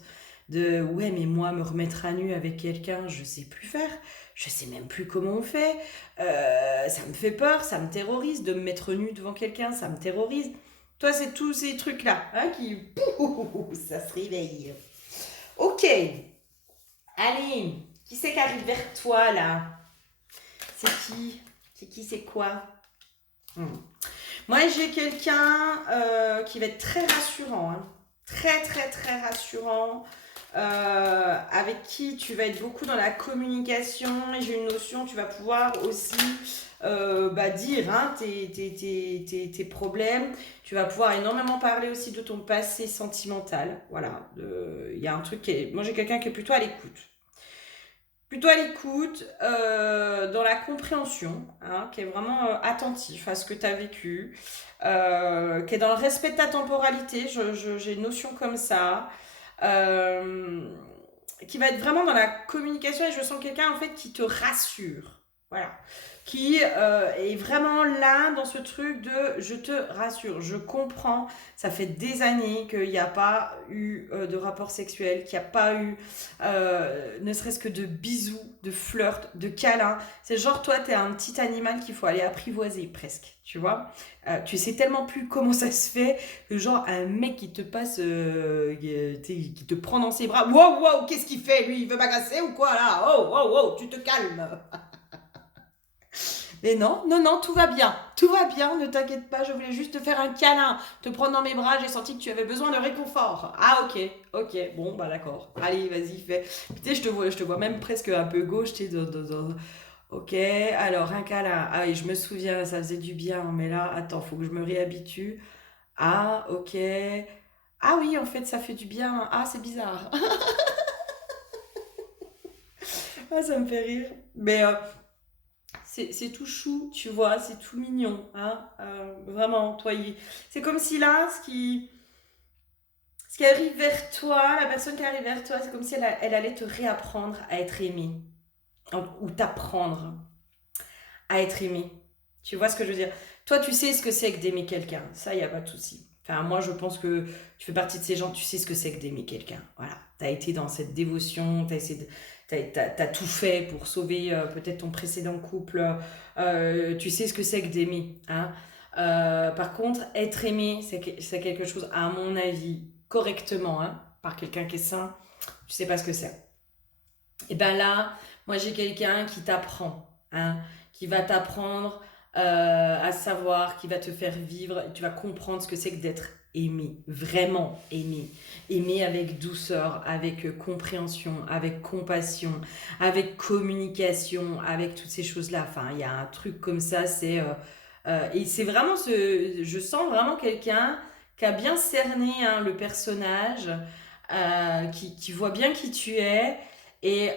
de ouais, mais moi me remettre à nu avec quelqu'un, je sais plus faire. Je sais même plus comment on fait. Ça me fait peur, ça me terrorise de me mettre nu devant quelqu'un, ça me terrorise. Toi, c'est tous ces trucs-là hein, qui... Pouh, ça se réveille. Ok, allez, qui c'est qui arrive vers toi là? C'est qui? C'est qui, c'est quoi? Hmm. Moi, j'ai quelqu'un qui va être très rassurant, hein. Très, très, très rassurant. Avec qui tu vas être beaucoup dans la communication et j'ai une notion, tu vas pouvoir aussi dire hein, tes problèmes. Tu vas pouvoir énormément parler aussi de ton passé sentimental. Voilà, il y a un truc qui est... Moi, j'ai quelqu'un qui est plutôt à l'écoute. Plutôt à l'écoute, dans la compréhension, hein, qui est vraiment attentif à ce que tu as vécu, qui est dans le respect de ta temporalité, j'ai une notion comme ça, euh, qui va être vraiment dans la communication et je sens quelqu'un en fait qui te rassure. Voilà. Qui est vraiment là dans ce truc de je te rassure, je comprends, ça fait des années qu'il n'y a pas eu de rapport sexuel, qu'il n'y a pas eu ne serait-ce que de bisous, de flirts, de câlins. C'est genre toi t'es un petit animal qu'il faut aller apprivoiser presque, tu vois. Tu sais tellement plus comment ça se fait que genre un mec qui te passe, qui te prend dans ses bras. Wow, wow, qu'est-ce qu'il fait lui? Il veut m'agresser ou quoi là? Oh, wow, wow, tu te calmes. Mais non, non, non, tout va bien, ne t'inquiète pas, je voulais juste te faire un câlin, te prendre dans mes bras, j'ai senti que tu avais besoin de réconfort. Ah ok, ok, bon bah d'accord, allez vas-y fais. Putain, je te vois même presque un peu gauche, t'es Ok, alors un câlin, ah oui, je me souviens, ça faisait du bien, mais là, attends, faut que je me réhabitue. Ah ok, ah oui, en fait ça fait du bien, ah c'est bizarre. Ah ça me fait rire. Mais c'est tout chou, tu vois, c'est tout mignon, hein, vraiment, toi, c'est comme si là, ce qui arrive vers toi, la personne qui arrive vers toi, c'est comme si elle allait te réapprendre à être aimée, ou t'apprendre à être aimé. Tu vois ce que je veux dire? Toi, tu sais ce que c'est que d'aimer quelqu'un, ça, il n'y a pas de souci. Enfin, moi, je pense que tu fais partie de ces gens, tu sais ce que c'est que d'aimer quelqu'un. Voilà. Tu as été dans cette dévotion, t'as tout fait pour sauver peut-être ton précédent couple. Tu sais ce que c'est que d'aimer. Hein. Par contre, être aimé, c'est quelque chose, à mon avis, correctement, hein, par quelqu'un qui est sain, tu sais pas ce que c'est. Et ben là, moi j'ai quelqu'un qui t'apprend, hein, qui va t'apprendre à savoir, qui va te faire vivre, et tu vas comprendre ce que c'est que d'être aimé, vraiment aimé. Aimé avec douceur, avec compréhension, avec compassion, avec communication, avec toutes ces choses-là. Enfin, il y a un truc comme ça, et c'est vraiment je sens vraiment quelqu'un qui a bien cerné hein, le personnage, qui voit bien qui tu es et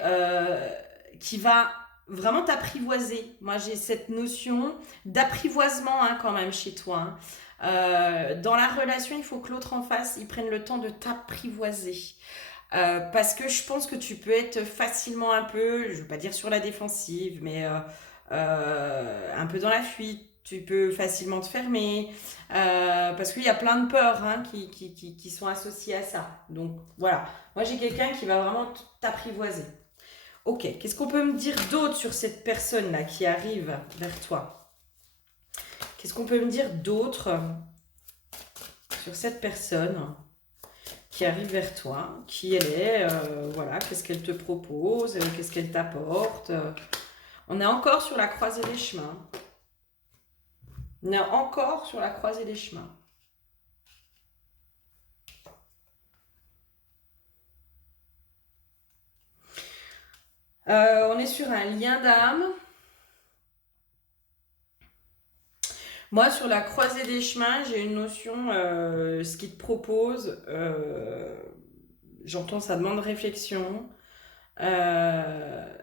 qui va vraiment t'apprivoiser. Moi, j'ai cette notion d'apprivoisement hein, quand même chez toi. Hein. Dans la relation, il faut que l'autre en face, il prenne le temps de t'apprivoiser. Parce que je pense que tu peux être facilement un peu, je ne veux pas dire sur la défensive, mais un peu dans la fuite. Tu peux facilement te fermer, parce qu'il y a plein de peurs hein, qui sont associées à ça. Donc voilà, moi j'ai quelqu'un qui va vraiment t'apprivoiser. Ok, qu'est-ce qu'on peut me dire d'autre sur cette personne-là qui arrive vers toi? Qu'est-ce qu'on peut me dire d'autre sur cette personne qui arrive vers toi? Qui elle est, voilà, qu'est-ce qu'elle te propose, qu'est-ce qu'elle t'apporte? On est encore sur la croisée des chemins. On est encore sur la croisée des chemins. On est sur un lien d'âme. Moi, sur la croisée des chemins, j'ai une notion, ce qu'il te propose, j'entends ça demande réflexion. Euh,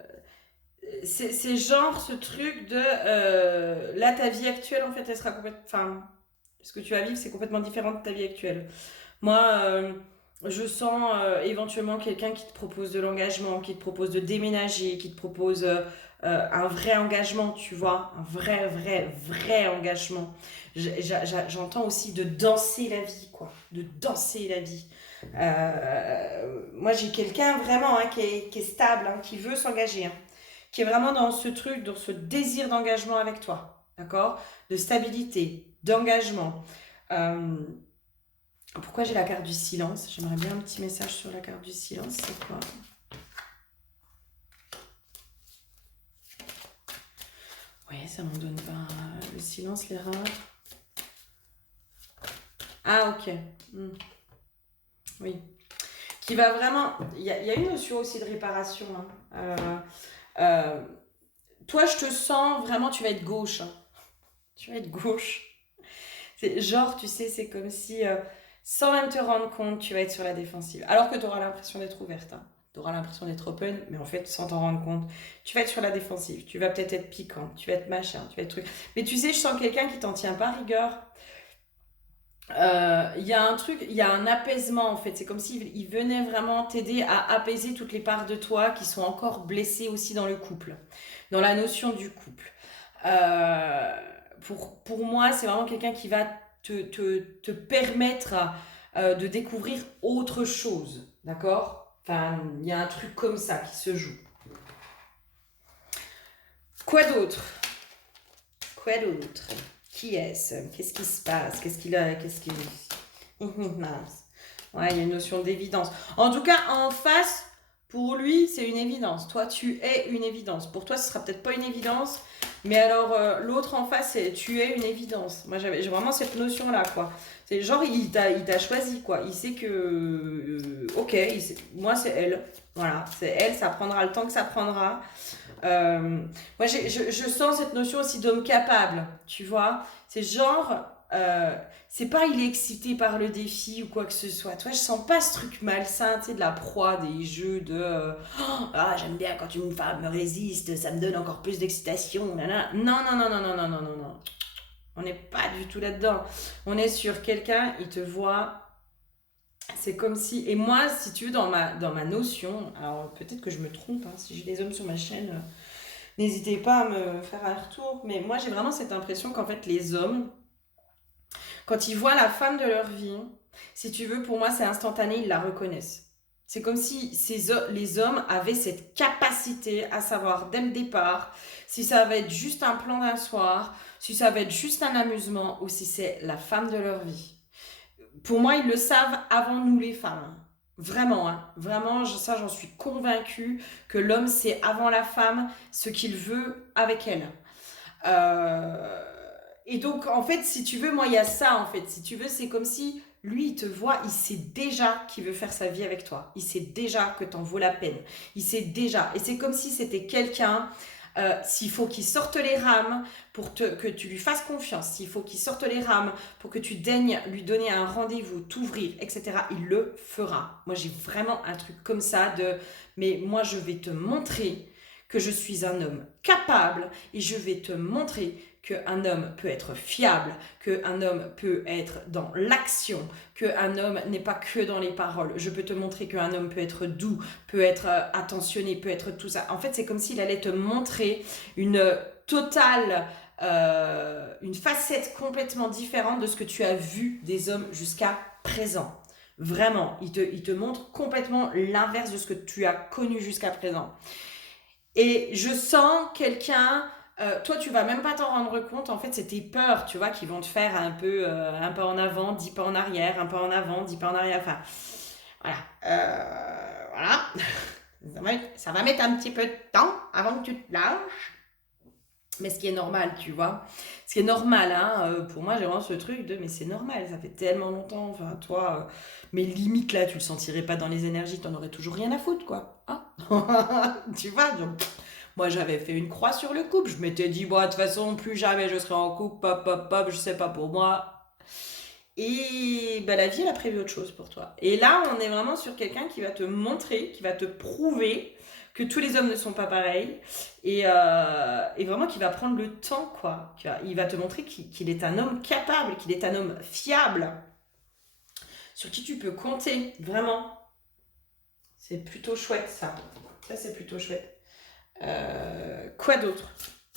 c'est genre ce truc de là, ta vie actuelle, en fait, elle sera complètement. Enfin, ce que tu vas vivre, c'est complètement différent de ta vie actuelle. Moi, je sens éventuellement quelqu'un qui te propose de l'engagement, qui te propose de déménager, qui te propose un vrai engagement, tu vois, un vrai engagement. J'entends aussi de danser la vie, quoi, de danser la vie. Moi, j'ai quelqu'un vraiment hein, qui est stable, hein, qui veut s'engager, hein, qui est vraiment dans ce truc, dans ce désir d'engagement avec toi, d'accord? De stabilité, d'engagement. Euh, Pourquoi j'ai la carte du silence? J'aimerais bien un petit message sur la carte du silence. C'est quoi? Ouais, ça m'en donne pas. Le silence, les rats. Ah, ok. Hmm. Oui. Qui va vraiment. Il y a une notion aussi de réparation. Hein. Euh, toi, je te sens vraiment, tu vas être gauche. Hein. Tu vas être gauche. C'est genre, tu sais, c'est comme si, sans même te rendre compte, tu vas être sur la défensive. Alors que tu auras l'impression d'être ouverte. Hein. Tu auras l'impression d'être open, mais en fait, sans t'en rendre compte, tu vas être sur la défensive. Tu vas peut-être être piquant, tu vas être machin, tu vas être truc. Mais tu sais, je sens quelqu'un qui t'en tient pas rigueur. Il y a un truc, il y a un apaisement en fait. C'est comme s'il il venait vraiment t'aider à apaiser toutes les parts de toi qui sont encore blessées aussi dans le couple, dans la notion du couple. Euh, pour moi, c'est vraiment quelqu'un qui va te permettre de découvrir autre chose. D'accord? Enfin, il y a un truc comme ça qui se joue. Quoi d'autre? Quoi d'autre? Qui est-ce? Qu'est-ce qui se passe? Qu'est-ce qu'il a? Qu'est-ce qu'il... Mince. Ouais, il y a une notion d'évidence. En tout cas, en face, pour lui, c'est une évidence. Toi, tu es une évidence. Pour toi, ce sera peut-être pas une évidence, mais alors l'autre en face, tu es une évidence. Moi, j'ai vraiment cette notion-là, quoi. C'est genre, il t'a choisi, quoi. Il sait que, ok, moi, c'est elle. Voilà, c'est elle, ça prendra le temps que ça prendra. Moi, je sens cette notion aussi d'homme capable, tu vois. C'est genre, c'est pas il est excité par le défi ou quoi que ce soit. Toi, je sens pas ce truc malsain, tu sais, de la proie, des jeux de ah, j'aime bien quand une femme me résiste, ça me donne encore plus d'excitation. Nanana. Non, non, non, non, non, non, non, non, non. On n'est pas du tout là-dedans. On est sur quelqu'un, il te voit. C'est comme si. Et moi, si tu veux, dans ma notion, alors peut-être que je me trompe, hein, si j'ai des hommes sur ma chaîne. N'hésitez pas à me faire un retour. Mais moi, j'ai vraiment cette impression qu'en fait, les hommes, quand ils voient la femme de leur vie, si tu veux, pour moi, c'est instantané, ils la reconnaissent. C'est comme si les hommes avaient cette capacité à savoir dès le départ si ça va être juste un plan d'un soir, si ça va être juste un amusement ou si c'est la femme de leur vie. Pour moi, ils le savent avant nous les femmes. Vraiment, hein. Vraiment, ça j'en suis convaincue que l'homme c'est avant la femme ce qu'il veut avec elle. Euh, Et donc en fait, si tu veux, moi il y a ça en fait. Si tu veux, c'est comme si lui il te voit, il sait déjà qu'il veut faire sa vie avec toi. Il sait déjà que t'en vaut la peine. Il sait déjà. Et c'est comme si c'était quelqu'un. s'il faut qu'il sorte les rames que tu lui fasses confiance, s'il faut qu'il sorte les rames pour que tu daignes lui donner un rendez-vous, t'ouvrir, etc., il le fera. Moi, j'ai vraiment un truc comme ça mais moi, je vais te montrer que je suis un homme capable et je vais te montrer qu'un homme peut être fiable, qu'un homme peut être dans l'action, qu'un homme n'est pas que dans les paroles. Je peux te montrer qu'un homme peut être doux, peut être attentionné, peut être tout ça. En fait, c'est comme s'il allait te montrer une totale, une facette complètement différente de ce que tu as vu des hommes jusqu'à présent. Vraiment, il te montre complètement l'inverse de ce que tu as connu jusqu'à présent. Et je sens quelqu'un, toi tu vas même pas t'en rendre compte, en fait c'est tes peurs, tu vois, qui vont te faire un pas en avant, 10 pas en arrière, un pas en avant, 10 pas en arrière, enfin, voilà. Voilà. Ça va mettre un petit peu de temps avant que tu te lâches. Mais ce qui est normal, tu vois. Ce qui est normal, hein, pour moi j'ai vraiment ce truc mais c'est normal, ça fait tellement longtemps, enfin toi, mais limite là tu le sentirais pas dans les énergies, t'en aurais toujours rien à foutre quoi. Hein. Tu vois, donc moi j'avais fait une croix sur le couple, je m'étais dit, bon de toute façon plus jamais je serai en couple, pop, pop, pop, je sais pas pour moi. Et bah, la vie elle a prévu autre chose pour toi. Et là on est vraiment sur quelqu'un qui va te montrer, qui va te prouver que tous les hommes ne sont pas pareils et vraiment qu'il va prendre le temps, quoi. Il va te montrer qu'il est un homme capable, qu'il est un homme fiable, sur qui tu peux compter, vraiment. C'est plutôt chouette, ça. Ça, c'est plutôt chouette. Quoi d'autre?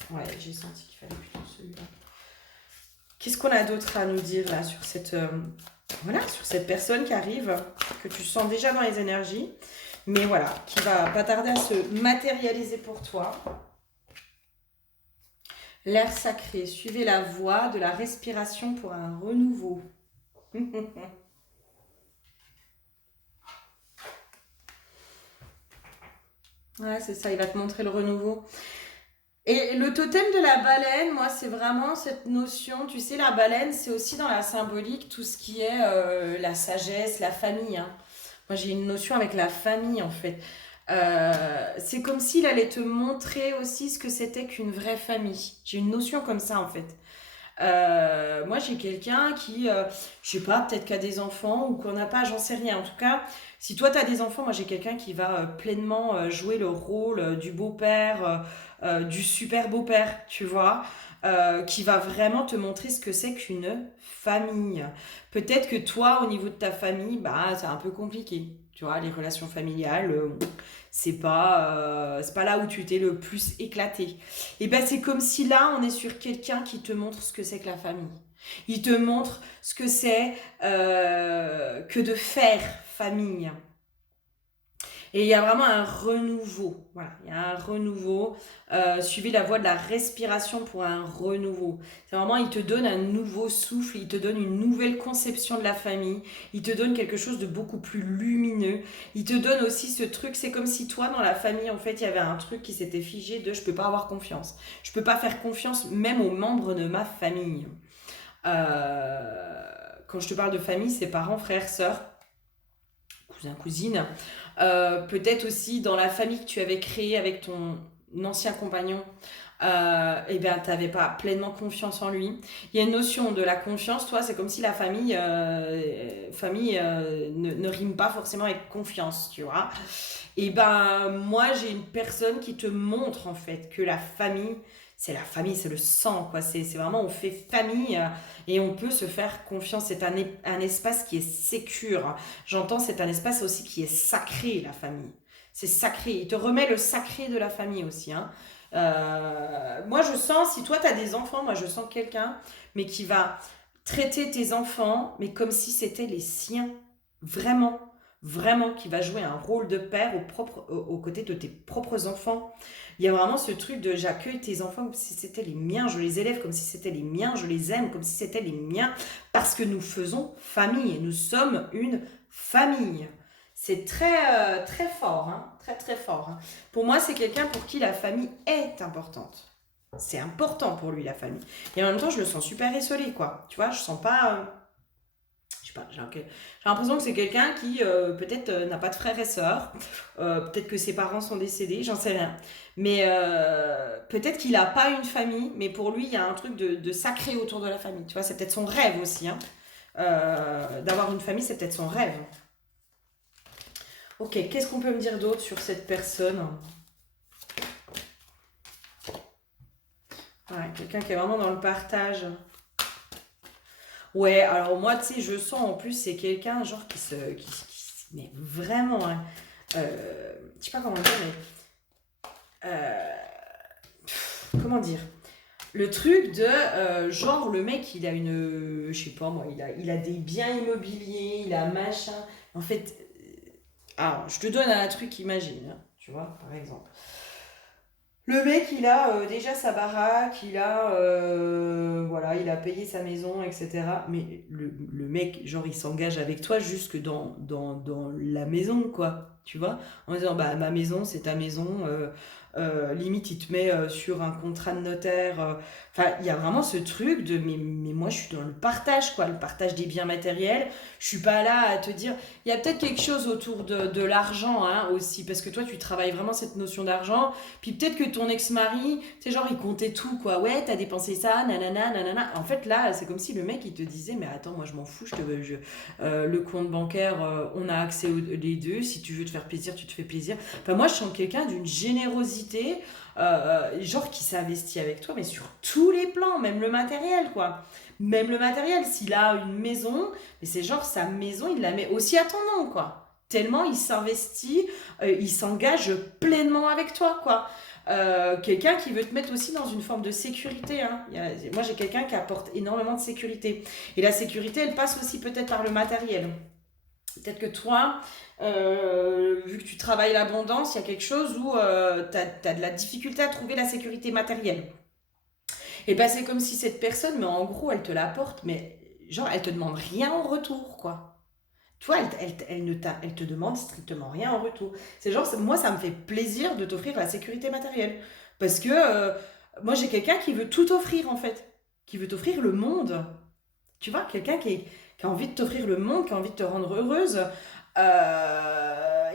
Ouais, j'ai senti qu'il fallait plutôt celui-là. Qu'est-ce qu'on a d'autre à nous dire, là, sur cette personne qui arrive, que tu sens déjà dans les énergies, mais voilà, qui va pas tarder à se matérialiser pour toi. L'air sacré, suivez la voie de la respiration pour un renouveau. Ouais, c'est ça, il va te montrer le renouveau. Et le totem de la baleine, moi, c'est vraiment cette notion, tu sais, la baleine, c'est aussi dans la symbolique tout ce qui est la sagesse, la famille. Hein. Moi, j'ai une notion avec la famille, en fait. C'est comme s'il allait te montrer aussi ce que c'était qu'une vraie famille. J'ai une notion comme ça, en fait. Moi, j'ai quelqu'un qui, je sais pas, peut-être qui a des enfants ou qu'on n'a pas, j'en sais rien. En tout cas, si toi, tu as des enfants, moi, j'ai quelqu'un qui va pleinement jouer le rôle du beau-père, du super beau-père, tu vois, qui va vraiment te montrer ce que c'est qu'une famille. Peut-être que toi, au niveau de ta famille, bah, c'est un peu compliqué. Tu vois, les relations familiales, c'est pas là où tu t'es le plus éclaté. Et ben c'est comme si là, on est sur quelqu'un qui te montre ce que c'est que la famille. Il te montre ce que c'est que de faire famille. Et il y a vraiment un renouveau. Voilà, il y a un renouveau. Suivez la voie de la respiration pour un renouveau. C'est vraiment, il te donne un nouveau souffle, il te donne une nouvelle conception de la famille, il te donne quelque chose de beaucoup plus lumineux. Il te donne aussi ce truc, c'est comme si toi, dans la famille, en fait, il y avait un truc qui s'était figé de je peux pas avoir confiance. Je peux pas faire confiance même aux membres de ma famille. Quand je te parle de famille, c'est parents, frères, sœurs, cousins, cousines. Peut-être aussi dans la famille que tu avais créée avec ton ancien compagnon, eh bien, tu n'avais pas pleinement confiance en lui. Il y a une notion de la confiance, toi, c'est comme si la famille, ne rime pas forcément avec confiance, tu vois. Et ben, moi, j'ai une personne qui te montre, en fait, que la famille, c'est le sang, quoi. C'est vraiment, on fait famille et on peut se faire confiance. C'est un espace qui est sécure. J'entends, c'est un espace aussi qui est sacré, la famille. C'est sacré. Il te remet le sacré de la famille aussi, hein. Moi, je sens, si toi, tu as des enfants, moi, je sens quelqu'un, mais qui va traiter tes enfants, mais comme si c'était les siens. Vraiment, vraiment, qui va jouer un rôle de père aux côtés de tes propres enfants. Il y a vraiment ce truc de j'accueille tes enfants comme si c'était les miens, je les élève comme si c'était les miens, je les aime comme si c'était les miens, parce que nous faisons famille et nous sommes une famille. C'est très, très fort, hein, très très fort. Hein. Pour moi, c'est quelqu'un pour qui la famille est importante. C'est important pour lui, la famille. Et en même temps, je le sens super essolé, quoi. Tu vois, je sens pas... je sais pas, j'ai l'impression que c'est quelqu'un qui peut-être n'a pas de frères et sœurs, peut-être que ses parents sont décédés, j'en sais rien. Mais peut-être qu'il n'a pas une famille, mais pour lui, il y a un truc de sacré autour de la famille. Tu vois, c'est peut-être son rêve aussi. Hein. D'avoir une famille, c'est peut-être son rêve. Ok, qu'est-ce qu'on peut me dire d'autre sur cette personne? Ouais, quelqu'un qui est vraiment dans le partage. Ouais, alors moi, tu sais, je sens en plus, c'est quelqu'un genre mais vraiment, hein, je sais pas comment dire, mais comment dire? Le truc de genre le mec il a une je sais pas moi il a des biens immobiliers, il a machin. En fait, alors je te donne un truc, imagine, hein, tu vois, par exemple. Le mec, il a déjà sa baraque, voilà, il a payé sa maison, etc. Mais le mec, genre, il s'engage avec toi jusque dans la maison, quoi. Tu vois? En disant, bah, ma maison, c'est ta maison. Limite, il te met sur un contrat de notaire. Enfin, il y a vraiment ce truc de, mais moi, je suis dans le partage, quoi. Le partage des biens matériels. Je suis pas là à te dire. Il y a peut-être quelque chose autour de l'argent, hein, aussi. Parce que toi, tu travailles vraiment cette notion d'argent. Puis peut-être que ton ex-mari, tu sais, genre, il comptait tout, quoi. Ouais, t'as dépensé ça, nanana, nanana. En fait, là, c'est comme si le mec, il te disait, mais attends, moi, je m'en fous, le compte bancaire, on a accès les deux. Si tu veux te faire plaisir, tu te fais plaisir. Enfin, moi, je sens quelqu'un d'une générosité, genre, qui s'investit avec toi, mais sur tous les plans, même le matériel, quoi. Même le matériel, s'il a une maison, mais c'est genre sa maison, il la met aussi à ton nom, quoi. Tellement il s'investit, il s'engage pleinement avec toi, quoi. Quelqu'un qui veut te mettre aussi dans une forme de sécurité. Hein. Moi, j'ai quelqu'un qui apporte énormément de sécurité. Et la sécurité, elle passe aussi peut-être par le matériel. Peut-être que toi, vu que tu travailles l'abondance, il y a quelque chose où tu as de la difficulté à trouver la sécurité matérielle. Et ben c'est comme si cette personne, mais en gros, elle te l'apporte, mais genre, elle te demande rien en retour, quoi. Tu vois, elle te demande strictement rien en retour. C'est genre, moi, ça me fait plaisir de t'offrir la sécurité matérielle. Parce que moi, j'ai quelqu'un qui veut tout offrir, en fait. Qui veut t'offrir le monde. Tu vois, quelqu'un qui a envie de t'offrir le monde, qui a envie de te rendre heureuse.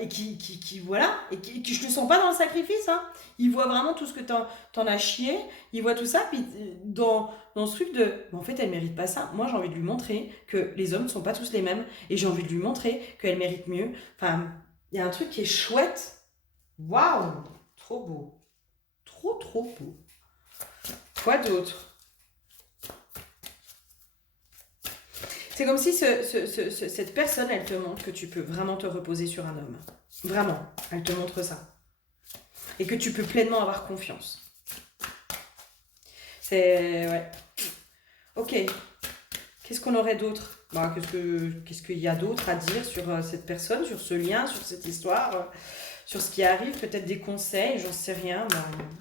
Et voilà, et qui je le sens pas dans le sacrifice, hein. Il voit vraiment tout ce que t'en as chié, il voit tout ça, puis dans ce truc de, mais en fait, elle mérite pas ça. Moi, j'ai envie de lui montrer que les hommes ne sont pas tous les mêmes, et j'ai envie de lui montrer qu'elle mérite mieux. Enfin, il y a un truc qui est chouette. Waouh, trop beau. Trop, trop beau. Quoi d'autre? C'est comme si cette personne, elle te montre que tu peux vraiment te reposer sur un homme. Vraiment, elle te montre ça. Et que tu peux pleinement avoir confiance. C'est... Ouais. Ok. Qu'est-ce qu'on aurait d'autre? Bah, qu'est-ce qu'il y a d'autre à dire sur cette personne, sur ce lien, sur cette histoire, sur ce qui arrive? Peut-être des conseils, j'en sais rien.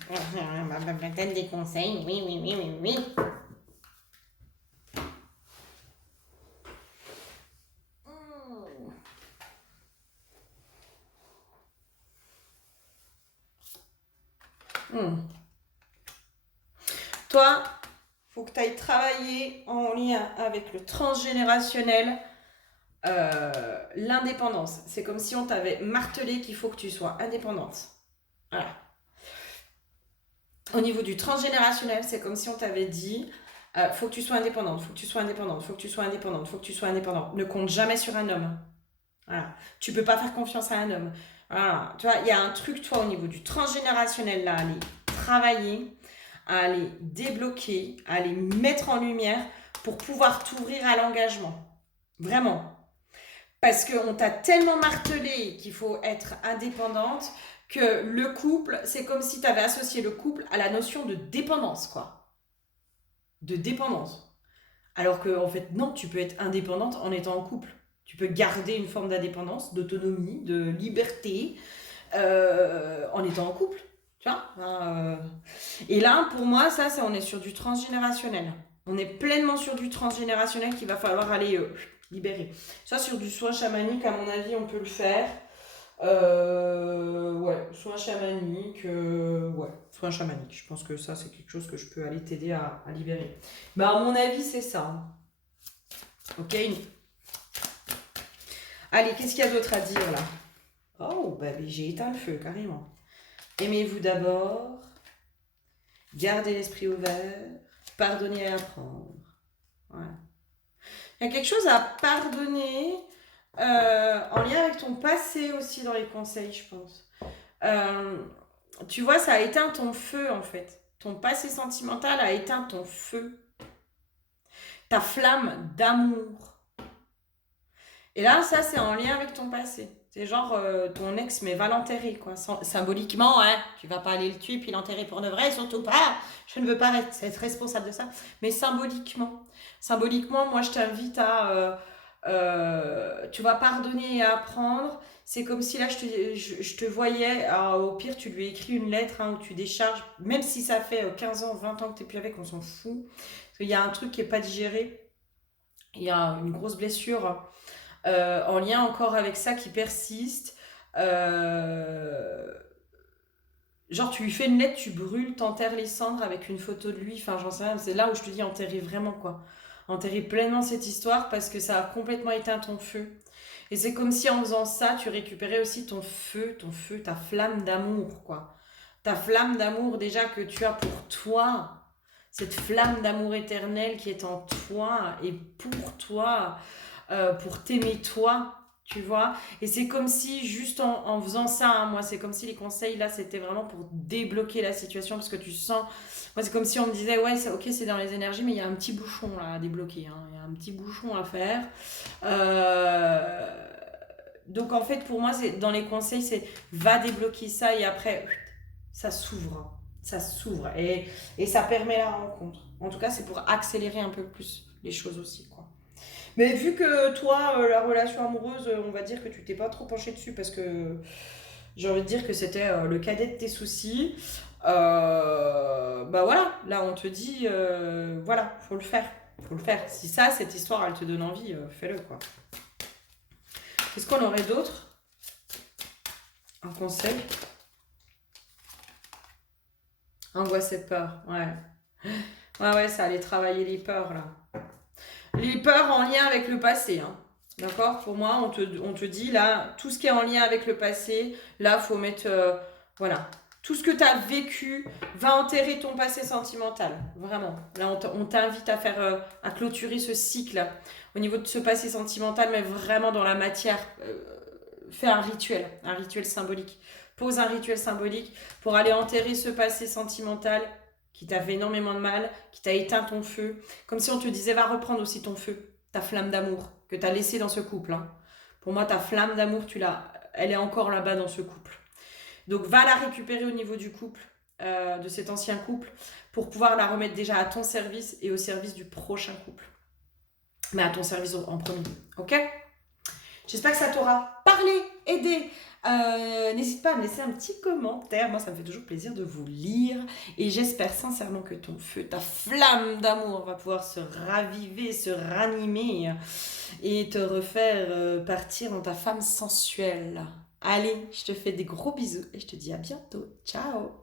Peut-être des conseils, oui, oui, oui, oui, oui. Hmm. Toi, faut que tu ailles travailler en lien avec le transgénérationnel, l'indépendance. C'est comme si on t'avait martelé qu'il faut que tu sois indépendante. Voilà. Au niveau du transgénérationnel, c'est comme si on t'avait dit, faut que tu sois indépendante, faut que tu sois indépendante, faut que tu sois indépendante, faut que tu sois indépendante. Ne compte jamais sur un homme. Voilà. Tu peux pas faire confiance à un homme. Voilà. Tu vois, il y a un truc, toi, au niveau du transgénérationnel, là, à aller travailler, à aller débloquer, à aller mettre en lumière pour pouvoir t'ouvrir à l'engagement. Vraiment. Parce qu'on t'a tellement martelé qu'il faut être indépendante que le couple, c'est comme si tu avais associé le couple à la notion de dépendance, quoi. De dépendance. Alors que, en fait, non, tu peux être indépendante en étant en couple. Tu peux garder une forme d'indépendance, d'autonomie, de liberté en étant en couple. Tu vois. Et là, pour moi, ça, on est sur du transgénérationnel. On est pleinement sur du transgénérationnel qu'il va falloir aller libérer. Ça, sur du soin chamanique, à mon avis, on peut le faire. Ouais, soin chamanique, ouais, soin chamanique. Je pense que ça, c'est quelque chose que je peux aller t'aider à libérer. Bah, à mon avis, c'est ça. Hein. Ok. Allez, qu'est-ce qu'il y a d'autre à dire là? Oh, bah j'ai éteint le feu, carrément. Aimez-vous d'abord, gardez l'esprit ouvert, pardonnez et apprendre. Ouais. Il y a quelque chose à pardonner en lien avec ton passé aussi dans les conseils, je pense. Euh, Tu vois, ça a éteint ton feu en fait. Ton passé sentimental a éteint ton feu, ta flamme d'amour. Et là, ça, c'est en lien avec ton passé. C'est genre ton ex, mais va l'enterrer, quoi. Symboliquement, hein. Tu vas pas aller le tuer puis l'enterrer pour de vrai, surtout pas. Je ne veux pas être responsable de ça. Mais symboliquement. Symboliquement, moi, je t'invite à. Tu vas pardonner et apprendre. C'est comme si là, je te voyais. Au pire, tu lui écris une lettre hein, où tu décharges. Même si ça fait 15 ans, 20 ans que tu n'es plus avec, on s'en fout. Parce qu'il y a un truc qui n'est pas digéré. Il y a une grosse blessure en lien encore avec ça qui persiste. Euh, Genre, tu lui fais une lettre, tu brûles, t'enterres les cendres avec une photo de lui. Enfin, j'en sais rien. C'est là où je te dis enterrer vraiment, quoi. Enterrer pleinement cette histoire parce que ça a complètement éteint ton feu. Et c'est comme si en faisant ça, tu récupérais aussi ton feu, ta flamme d'amour, quoi. Ta flamme d'amour déjà que tu as pour toi. Cette flamme d'amour éternel qui est en toi et pour toi pour t'aimer toi, tu vois. Et c'est comme si, juste en faisant ça, hein, moi, c'est comme si les conseils, là, c'était vraiment pour débloquer la situation, parce que tu sens... Moi, c'est comme si on me disait, ouais, ok, c'est dans les énergies, mais il y a un petit bouchon, là, à débloquer. Hein. Il y a un petit bouchon à faire. Donc, en fait, pour moi, c'est dans les conseils, c'est va débloquer ça, et après, ça s'ouvre. Ça s'ouvre. Et ça permet la rencontre. En tout cas, c'est pour accélérer un peu plus les choses aussi, quoi. Mais vu que toi, la relation amoureuse, on va dire que tu t'es pas trop penché dessus parce que j'ai envie de dire que c'était le cadet de tes soucis. Bah voilà, là on te dit, voilà, faut le faire. Faut le faire. Si ça, cette histoire, elle te donne envie, fais-le quoi. Qu'est-ce qu'on aurait d'autre? Un conseil? Angoisse et peur, ouais. Ouais, ouais, ça allait travailler les peurs là. Les peurs en lien avec le passé, hein. D'accord. Pour moi, on te dit là, tout ce qui est en lien avec le passé, là, faut mettre. Voilà. Tout ce que tu as vécu va enterrer ton passé sentimental. Vraiment. Là, on t'invite à faire. À clôturer ce cycle au niveau de ce passé sentimental, mais vraiment dans la matière. Fais un rituel symbolique. Pose un rituel symbolique pour aller enterrer ce passé sentimental qui t'a fait énormément de mal, qui t'a éteint ton feu. Comme si on te disait, va reprendre aussi ton feu, ta flamme d'amour que t'as laissée dans ce couple. Hein. Pour moi, ta flamme d'amour, elle est encore là-bas dans ce couple. Donc, va la récupérer au niveau du couple, de cet ancien couple, pour pouvoir la remettre déjà à ton service et au service du prochain couple. Mais à ton service en premier. Ok? J'espère que ça t'aura parlé, aidé. N'hésite pas à me laisser un petit commentaire. Moi, ça me fait toujours plaisir de vous lire. Et j'espère sincèrement que ton feu, ta flamme d'amour va pouvoir se raviver, se ranimer et te refaire partir dans ta femme sensuelle. Allez, je te fais des gros bisous et je te dis à bientôt. Ciao!